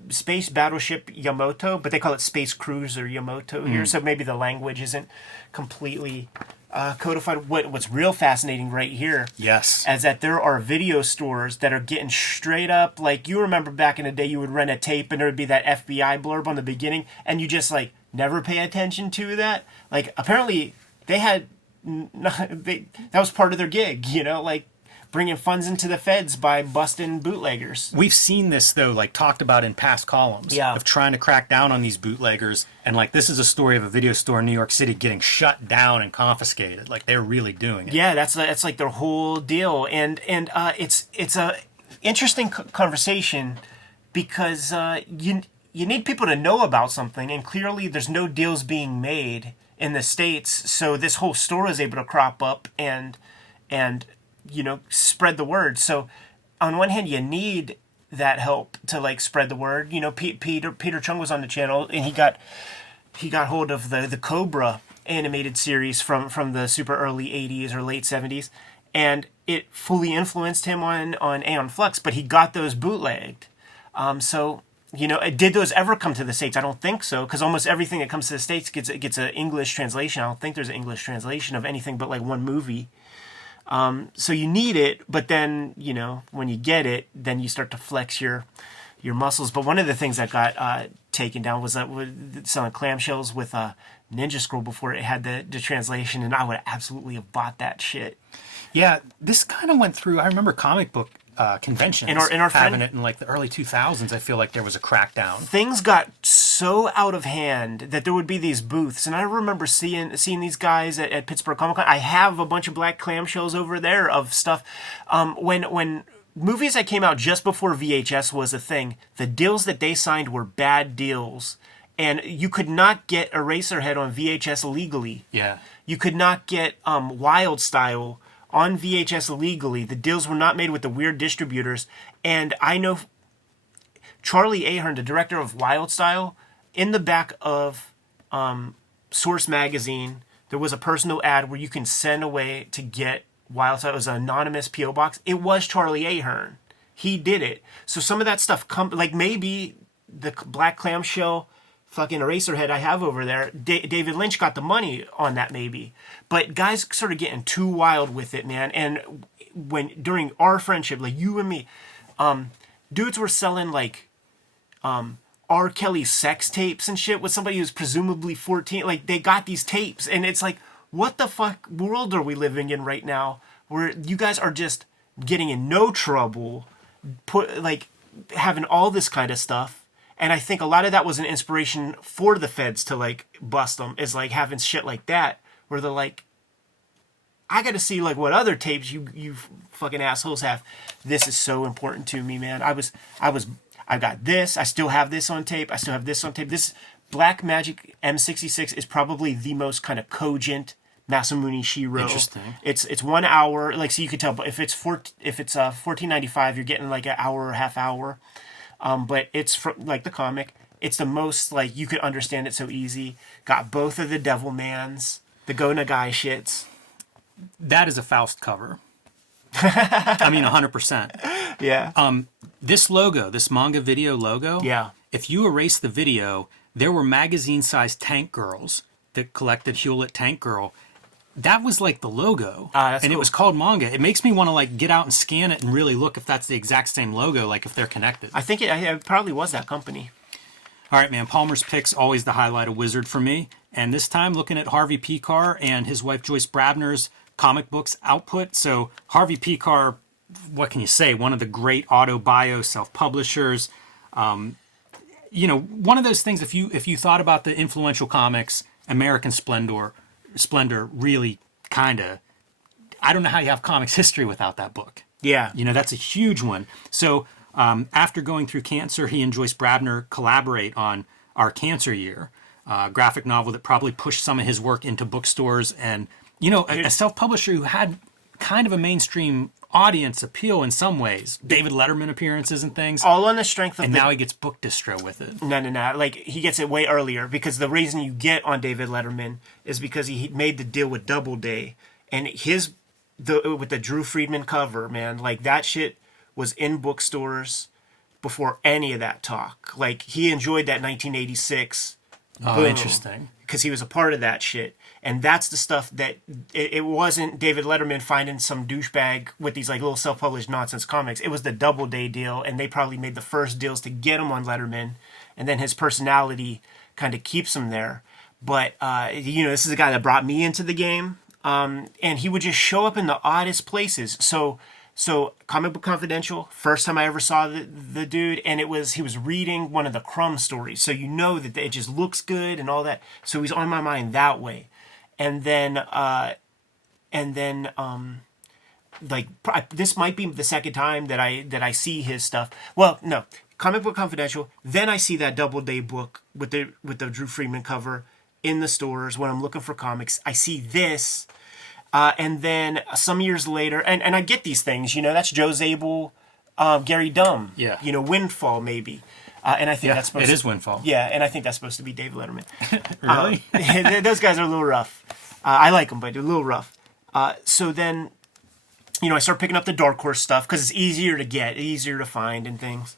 Space Battleship Yamato, but they call it Space Cruiser Yamato here. So maybe the language isn't completely codified. What's real fascinating right here, Yes. is that there are video stores that are getting straight up, like, you remember back in the day you would rent a tape and there would be that FBI blurb on the beginning and you just, like, never pay attention to that. Like, apparently they had that was part of their gig, you know, like bringing funds into the feds by busting bootleggers. We've seen this, though, like, talked about in past columns. Yeah. Of trying to crack down on these bootleggers. And, like, this is a story of a video store in New York City getting shut down and confiscated. Like, they're really doing it. Yeah, that's like their whole deal. And it's a interesting conversation because you need people to know about something, and clearly there's no deals being made in the States, so this whole store is able to crop up and you know, spread the word. So on one hand, you need that help to, like, spread the word. You know, Peter Chung was on the channel and he got hold of the Cobra animated series from the super early 80s or late 70s, and it fully influenced him on Aeon Flux, but he got those bootlegged. So, you know, did those ever come to the States? I don't think so, because almost everything that comes to the States gets an English translation. I don't think there's an English translation of anything but, like, one movie. So you need it, but then, you know, when you get it, then you start to flex your muscles. But one of the things that got taken down was selling clamshells with a Ninja Scroll before it had the translation, and I would absolutely have bought that shit. Yeah, this kind of went through, I remember comic book conventions In our having friend- it in, like, the early 2000s. I feel like there was a crackdown. Things got so out of hand that there would be these booths, and I remember seeing these guys at Pittsburgh Comic Con. I have a bunch of black clamshells over there of stuff. When movies that came out just before VHS was a thing, the deals that they signed were bad deals, and you could not get Eraserhead on VHS legally. Yeah. You could not get Wild Style on VHS legally. The deals were not made with the weird distributors. And I know Charlie Ahern, the director of Wild Style, in the back of Source Magazine, there was a personal ad where you can send away to get Wild Style. It was an anonymous P.O. box. It was Charlie Ahern. He did it. So some of that stuff, like maybe the black clamshell fucking Eraserhead I have over there, David Lynch got the money on that maybe. But guys sort of getting too wild with it, man. And during our friendship, like you and me, dudes were selling, like, R. Kelly sex tapes and shit with somebody who's presumably 14. Like, they got these tapes, and it's like, what the fuck world are we living in right now where you guys are just getting in no trouble, having all this kind of stuff? And I think a lot of that was an inspiration for the feds to, like, bust them, is, like, having shit like that where they're like, I got to see, like, what other tapes you fucking assholes have. This is so important to me, man. I got this. I still have this on tape. I still have this on tape. This Black Magic M66 is probably the most kind of cogent Masamune Shirow. Interesting. It's 1 hour, like, so you could tell. But if it's $14.95, you're getting like an hour or half hour. But it's from, like, the comic. It's the most, like, you could understand it so easy. Got both of the Devilmans, the Go Nagai shits. That is a Faust cover. I mean, 100%. Yeah. This logo, this manga video logo, Yeah. if you erase the video, there were magazine-sized tank girls that collected Hewlett Tank Girl. That was, like, the logo. That's and cool. it was called manga. It makes me want to, like, get out and scan it and really look if that's the exact same logo, like, if they're connected. I think it probably was that company. All right, man. Palmer's Picks, always the highlight of Wizard for me. And this time, looking at Harvey Pekar and his wife Joyce Brabner's comic books output. So Harvey Pekar, what can you say? One of the great auto-bio self-publishers. You know, one of those things, if you thought about the influential comics, American Splendor really I don't know how you have comics history without that book. Yeah. You know, that's a huge one. So after going through cancer, he and Joyce Brabner collaborate on Our Cancer Year, a graphic novel that probably pushed some of his work into bookstores. And, you know, a self-publisher who had kind of a mainstream audience appeal in some ways. David Letterman appearances and things. All on the strength of... And now he gets book distro with it. No. Like, he gets it way earlier, because the reason you get on David Letterman is because he made the deal with Doubleday. And with the Drew Friedman cover, man, like, that shit was in bookstores before any of that talk. Like, he enjoyed that 1986. Oh, interesting. Because he was a part of that shit. And that's the stuff that... It wasn't David Letterman finding some douchebag with these, like, little self-published nonsense comics. It was the Doubleday deal, and they probably made the first deals to get him on Letterman, and then his personality kind of keeps him there. But, you know, this is a guy that brought me into the game, and he would just show up in the oddest places. So Comic Book Confidential, first time I ever saw the dude, and he was reading one of the Crumb stories. So you know that it just looks good and all that. So he's on my mind that way. And then this might be the second time that I see his stuff. Well, no, Comic Book Confidential. Then I see that Doubleday book with the Drew Friedman cover in the stores when I'm looking for comics. I see this. And then some years later, and I get these things, you know, that's Joe Zabel, Gary Dumm, yeah, you know, Windfall maybe, and I think that's supposed is Windfall, yeah, and I think that's supposed to be Dave Letterman. Really? Those guys are a little rough. I like them, but they're a little rough. So then, you know, I start picking up the Dark Horse stuff because it's easier to get, easier to find, and things.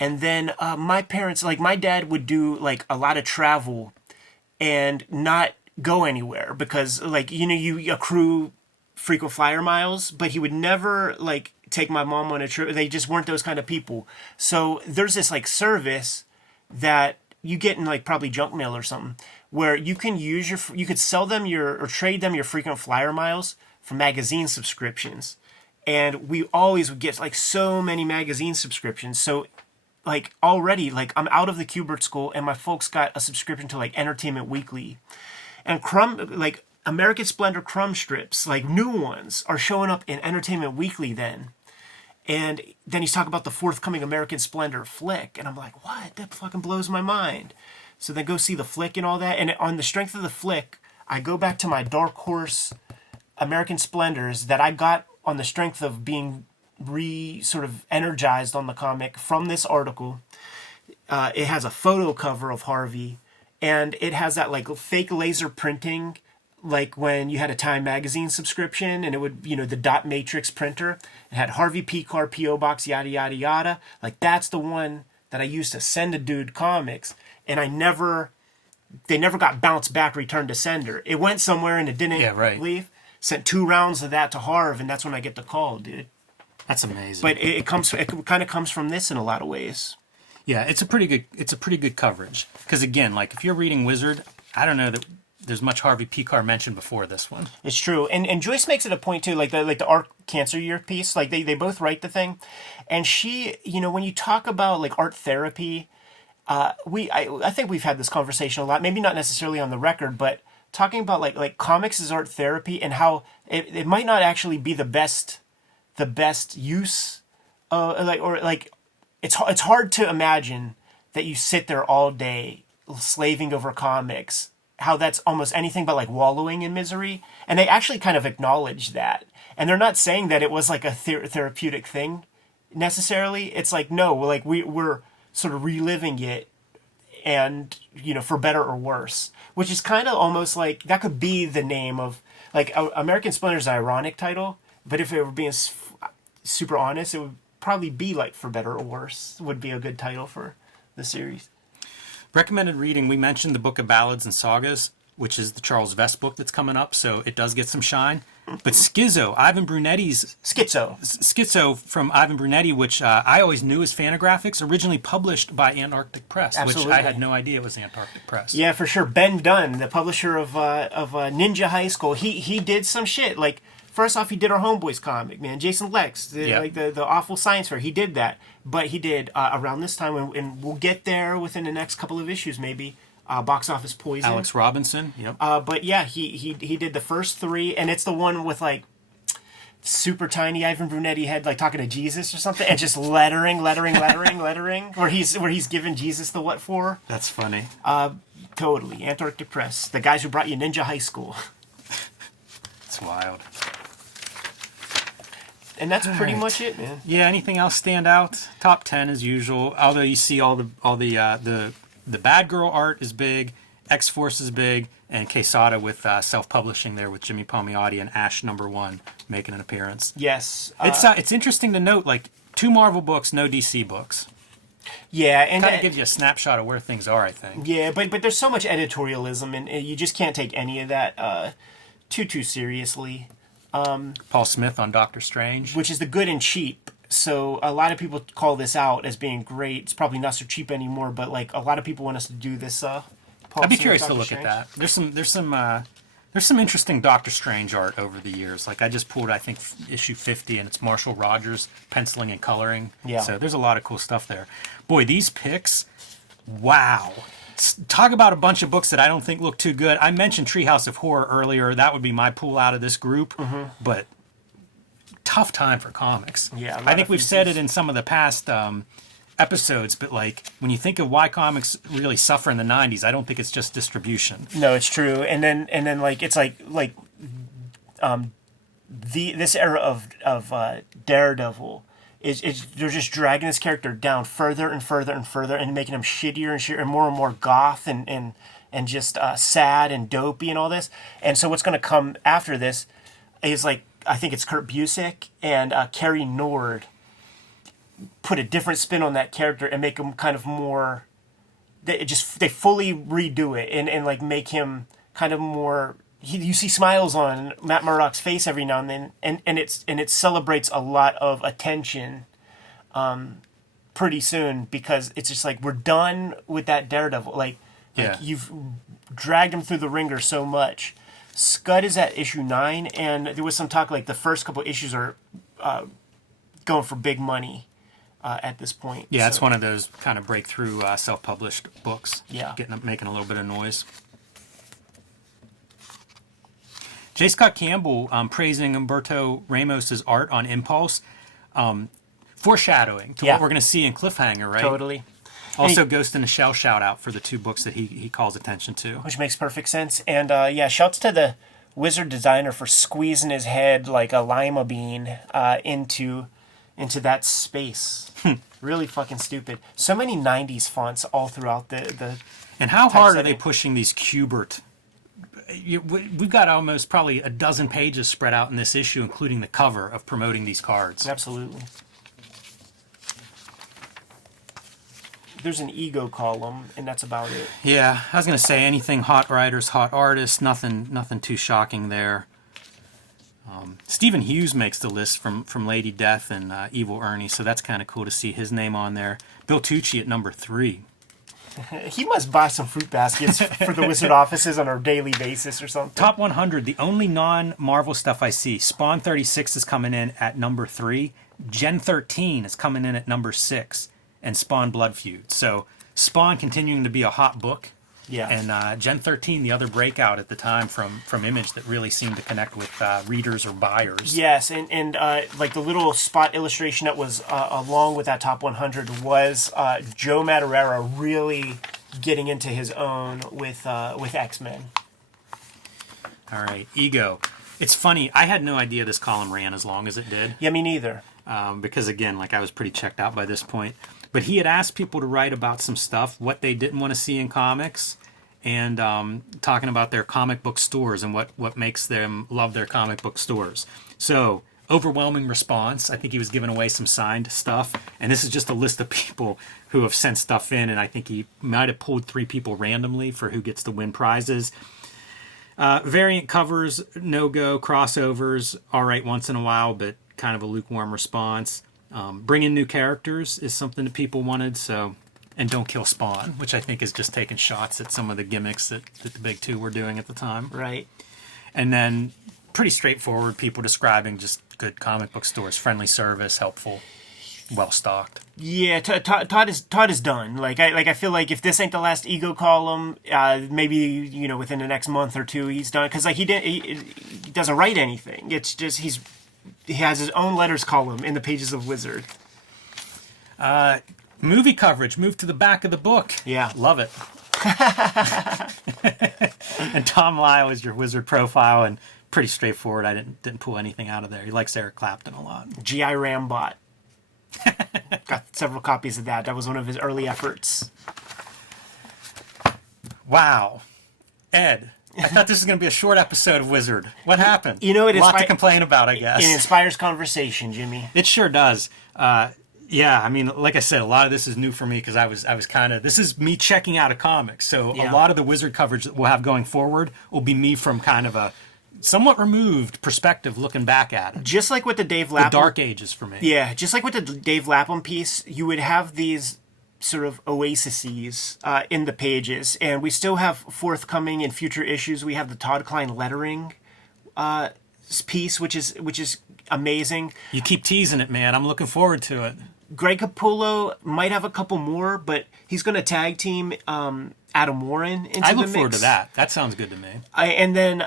And then my parents, like my dad, would do like a lot of travel, and not go anywhere because, like, you know, you accrue frequent flyer miles, but he would never like take my mom on a trip. They just weren't those kind of people. So there's this like service that you get in like probably junk mail or something, where you can you could sell them or trade them your frequent flyer miles for magazine subscriptions. And we always would get like so many magazine subscriptions. So like already, like I'm out of the Kubert school and my folks got a subscription to like Entertainment Weekly. And Crumb, like American Splendor Crumb strips, like new ones, are showing up in Entertainment Weekly then. And then he's talking about the forthcoming American Splendor flick. And I'm like, what? That fucking blows my mind. So then go see the flick and all that. And on the strength of the flick, I go back to my Dark Horse American Splendors that I got on the strength of being sort of energized on the comic from this article. It has a photo cover of Harvey. And it has that like fake laser printing, like when you had a Time magazine subscription and it would, you know, the dot matrix printer. It had Harvey Pekar, P.O. Box, yada, yada, yada. Like that's the one that I used to send a dude comics. And they never got bounced back, returned to sender. It went somewhere and it didn't leave. Sent 2 rounds of that to Harv, and that's when I get the call, dude. That's amazing. But it kind of comes from this in a lot of ways. Yeah, it's a pretty good coverage. Because again, like if you're reading Wizard, I don't know that there's much Harvey Pekar mentioned before this one. It's true, and Joyce makes it a point too, like the Art Cancer Year piece. Like they both write the thing, and she, you know, when you talk about like art therapy, I think we've had this conversation a lot. Maybe not necessarily on the record, but talking about like comics as art therapy and how it might not actually be the best use, It's hard to imagine that you sit there all day slaving over comics, how that's almost anything but like wallowing in misery. And they actually kind of acknowledge that. And they're not saying that it was like a therapeutic thing necessarily. It's like, no, like we're sort of reliving it, and, you know, for better or worse, which is kind of almost like that could be the name of like American Splinter's ironic title. But if it were being super honest, it would probably be like For Better or Worse would be a good title for the series. Recommended reading, we mentioned the Book of Ballads and Sagas, which is the Charles Vest book that's coming up, so it does get some shine. But Schizo, Ivan Brunetti's... Schizo from Ivan Brunetti, which I always knew as Fantagraphics, originally published by Antarctic Press, Absolutely. Which I had no idea was Antarctic Press. Yeah, for sure. Ben Dunn, the publisher of Ninja High School, he did some shit. Like, first off, he did our Homeboys comic, man. Jason Lex, the awful science fair, he did that. But he did, around this time, and we'll get there within the next couple of issues maybe, Box Office Poison. Alex Robinson. Yep. But yeah, he did the first 3, and it's the one with like super tiny Ivan Brunetti head, like talking to Jesus or something, and just lettering, where he's giving Jesus the what for. That's funny. Totally. Antarctic Press, the guys who brought you Ninja High School. It's wild. And that's pretty much it, man. Yeah. Anything else stand out? Top 10 as usual. Although you see all the Bad Girl art is big, X-Force is big, and Quesada with self-publishing there with Jimmy Palmiotti and Ash #1 making an appearance. Yes. It's interesting to note, like, 2 Marvel books, no DC books. Yeah, and Kind of gives you a snapshot of where things are, I think. Yeah, but there's so much editorialism, and you just can't take any of that too seriously. Paul Smith on Doctor Strange. Which is the good and cheap. So a lot of people call this out as being great. It's probably not so cheap anymore, but like a lot of people want us to do this. Paul I'd be Smith, curious to Doctor look Strange. at that. There's some interesting Doctor Strange art over the years. Like I just pulled, I think, issue 50, and it's Marshall Rogers penciling and coloring. Yeah. So there's a lot of cool stuff there. Boy, these picks, wow. Talk about a bunch of books that I don't think look too good. I mentioned Treehouse of Horror earlier. That would be my pull out of this group. Mm-hmm. But tough time for comics. Yeah, I think we've said it in some of the past episodes, but like when you think of why comics really suffer in the 90s, I don't think it's just distribution. No, it's true. And then like it's like this era of Daredevil is they're just dragging this character down further and further and further and making him shittier and shittier and more goth and just sad and dopey and all this. And so what's going to come after this is like I think it's Kurt Busiek and Carrie Nord put a different spin on that character and make him kind of more. They fully redo it and like make him kind of more. You see smiles on Matt Murdock's face every now and then, and it celebrates a lot of attention, pretty soon because it's just like we're done with that Daredevil. Like you've dragged him through the ringer so much. Scud is at issue 9, and there was some talk like the first couple issues are going for big money at this point. Yeah, it's one of those kind of breakthrough self-published books. Yeah, making a little bit of noise. J. Scott Campbell praising Humberto Ramos's art on Impulse, foreshadowing to what we're going to see in Cliffhanger, right? Totally. Also, Ghost in the Shell shout out for the 2 books that he calls attention to. Which makes perfect sense. And shouts to the wizard designer for squeezing his head like a lima bean into that space. Really fucking stupid. So many 90s fonts all throughout the And how hard are they pushing these Kubert? We've got almost probably a dozen pages spread out in this issue, including the cover of promoting these cards. Absolutely. There's an ego column, and that's about it. Yeah, I was going to say anything hot writers, hot artists, nothing too shocking there. Stephen Hughes makes the list from Lady Death and Evil Ernie, so that's kind of cool to see his name on there. Bill Tucci at number 3. He must buy some fruit baskets for the Wizard offices on a daily basis or something. Top 100, the only non-Marvel stuff I see. Spawn 36 is coming in at number 3. Gen 13 is coming in at number 6. And Spawn Blood Feud. So Spawn continuing to be a hot book. Yeah. And Gen 13, the other breakout at the time from Image that really seemed to connect with readers or buyers. Yes, and like the little spot illustration that was along with that top 100 was Joe Madureira really getting into his own with X-Men. All right, Ego. It's funny, I had no idea this column ran as long as it did. Yeah, me neither. Because again, like I was pretty checked out by this point. But he had asked people to write about some stuff, what they didn't want to see in comics, and talking about their comic book stores and what makes them love their comic book stores. So, overwhelming response. I think he was giving away some signed stuff. And this is just a list of people who have sent stuff in, and I think he might have pulled 3 people randomly for who gets to win prizes. Variant covers, no-go, crossovers, all right once in a while, but kind of a lukewarm response. Bringing new characters is something that people wanted, so, and don't kill Spawn, which I think is just taking shots at some of the gimmicks that the big 2 were doing at the time. Right. And then pretty straightforward people describing just good comic book stores, friendly service, helpful. well stocked. Yeah, Todd is done. I feel like if this ain't the last Ego column, maybe within the next month or two he's done, because he doesn't write anything. It's just he has his own letters column in the pages of Wizard. Movie coverage moved to the back of the book. Yeah, love it. And Tom Lyle is your Wizard profile, and pretty straightforward. I didn't pull anything out of there. He likes Eric Clapton a lot. G.I. Rambot. Got several copies of that. That was one of his early efforts. Wow. Ed, I thought this was going to be a short episode of Wizard. What happened? It a lot to complain about, I guess. It inspires conversation, Jimmy. It sure does. Yeah, I mean, like I said, a lot of this is new for me because I was kind of, this is me checking out a comic. So a lot of the Wizard coverage that we'll have going forward will be me from kind of a somewhat removed perspective looking back at it. Just like with the Dave Lapham... The Dark Ages for me. Yeah, just like with the Dave Lapham piece, you would have these sort of oases in the pages. And we still have forthcoming in future issues. We have the Todd Klein lettering piece, which is amazing. You keep teasing it, man. I'm looking forward to it. Greg Capullo might have a couple more, but he's going to tag team Adam Warren into the mix. I look forward to that. That sounds good to me. And then,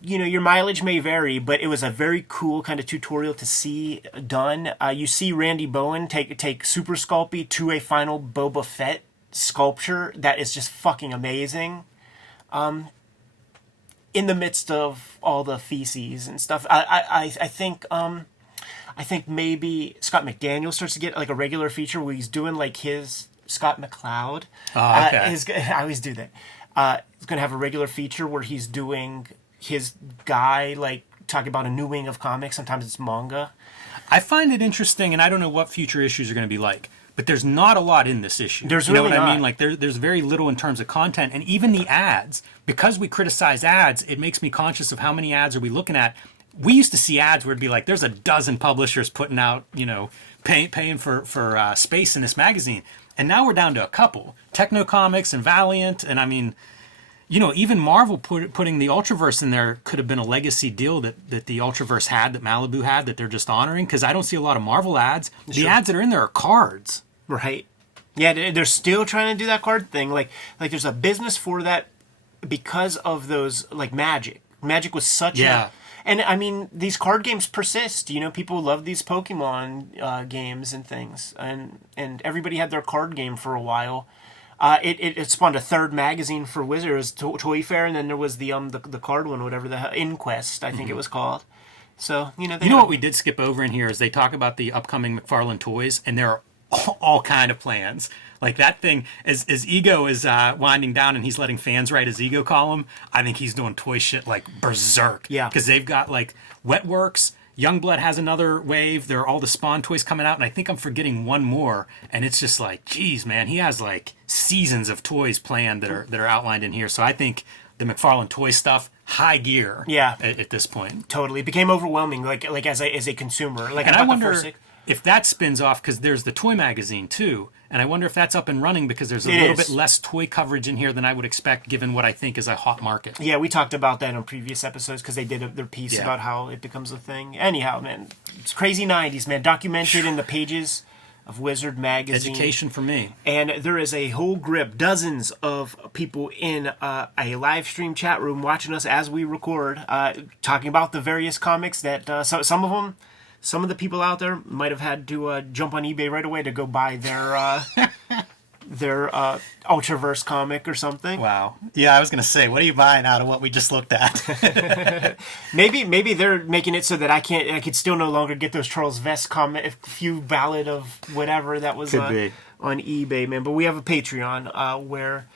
your mileage may vary, but it was a very cool kind of tutorial to see done. You see Randy Bowen take Super Sculpey to a final Boba Fett sculpture that is just fucking amazing. In the midst of all the feces and stuff, I think maybe Scott McDaniel starts to get like a regular feature where he's doing like his Scott McCloud. Oh, okay. I always do that. He's going to have a regular feature where he's doing his guy, like talking about a new wing of comics. Sometimes it's manga. I find it interesting, and I don't know what future issues are going to be like, but there's not a lot in this issue. There's you know really what not. I mean? Like there's very little in terms of content, and even the ads. Because we criticize ads, it makes me conscious of how many ads are we looking at. We used to see ads where it'd be like, there's a dozen publishers putting out, paying for space in this magazine. And now we're down to a couple. Techno Comics and Valiant. And I mean, even Marvel putting the Ultraverse in there could have been a legacy deal that the Ultraverse had, that Malibu had, that they're just honoring. Because I don't see a lot of Marvel ads. The ads that are in there are cards. Right. Yeah, they're still trying to do that card thing. Like there's a business for that because of those, like Magic. Magic was such a... And I mean, these card games persist. People love these Pokemon games and things, and everybody had their card game for a while. It spawned a third magazine for Wizards, Toy Fair, and then there was the card one, whatever the Inquest, I think it was called. So what we did skip over in here is they talk about the upcoming McFarlane toys, and there are all kind of plans. Like that thing, as Ego is winding down and he's letting fans write his Ego column, I think he's doing toy shit like berserk. Yeah. Because they've got like Wetworks, Youngblood has another wave, there are all the Spawn toys coming out, and I think I'm forgetting one more. And it's just like, geez, man, he has like seasons of toys planned that are outlined in here. So I think the McFarlane toy stuff, high gear. Yeah. At this point. Totally. It became overwhelming, like as a consumer. Like, and I wonder if that spins off, because there's the toy magazine too. And I wonder if that's up and running because there's a little bit less toy coverage in here than I would expect, given what I think is a hot market. Yeah, we talked about that on previous episodes because they did their piece about how it becomes a thing. Anyhow, man, it's crazy 90s, man. Documented in the pages of Wizard magazine. Education for me. And there is a whole grip, dozens of people in a live stream chat room watching us as we record, talking about the various comics that some of them... Some of the people out there might have had to jump on eBay right away to go buy their Ultraverse comic or something. Wow. Yeah, I was going to say, what are you buying out of what we just looked at? maybe they're making it so that I could still no longer get those Charles Vest comic, a few ballad of whatever that was on eBay, man. But we have a Patreon where,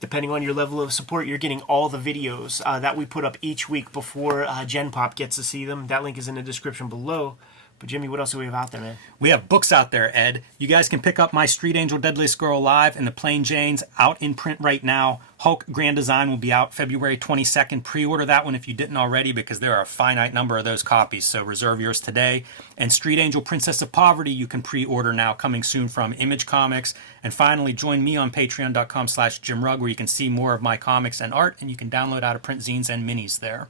depending on your level of support, you're getting all the videos that we put up each week before Gen Pop gets to see them. That link is in the description below. But Jimmy, what else do we have out there, man? We have books out there, Ed. You guys can pick up my Street Angel Deadliest Girl Alive and the Plain Janes out in print right now. Hulk Grand Design will be out February 22nd. Pre-order that one if you didn't already, because there are a finite number of those copies, so reserve yours today. And Street Angel Princess of Poverty you can pre-order now, coming soon from Image Comics. And finally, join me on patreon.com/JimRugg, where you can see more of my comics and art, and you can download out-of-print zines and minis there.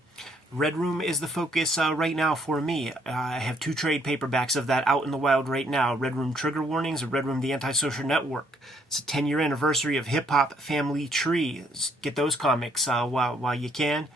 Red Room is the focus right now for me. I have 2 trade paperbacks of that out in the wild right now. Red Room Trigger Warnings and Red Room The Antisocial Network. It's a 10-year anniversary of Hip Hop Family Tree. Get those comics while you can.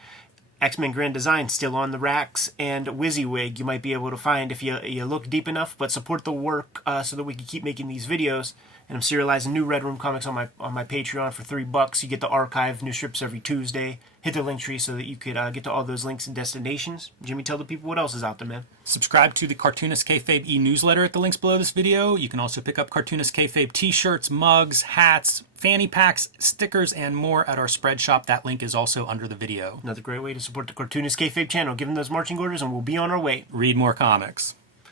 X-Men Grand Design still on the racks, and WYSIWYG you might be able to find if you look deep enough, but support the work so that we can keep making these videos. And I'm serializing new Red Room comics on my Patreon for $3. You get the archive, new strips every Tuesday. Hit the link tree so that you could get to all those links and destinations. Jimmy, tell the people what else is out there, man. Subscribe to the Cartoonist Kayfabe e-newsletter at the links below this video. You can also pick up Cartoonist Kayfabe t-shirts, mugs, hats, fanny packs, stickers, and more at our spread shop. That link is also under the video. Another great way to support the Cartoonist Kayfabe channel. Give them those marching orders and we'll be on our way. Read more comics.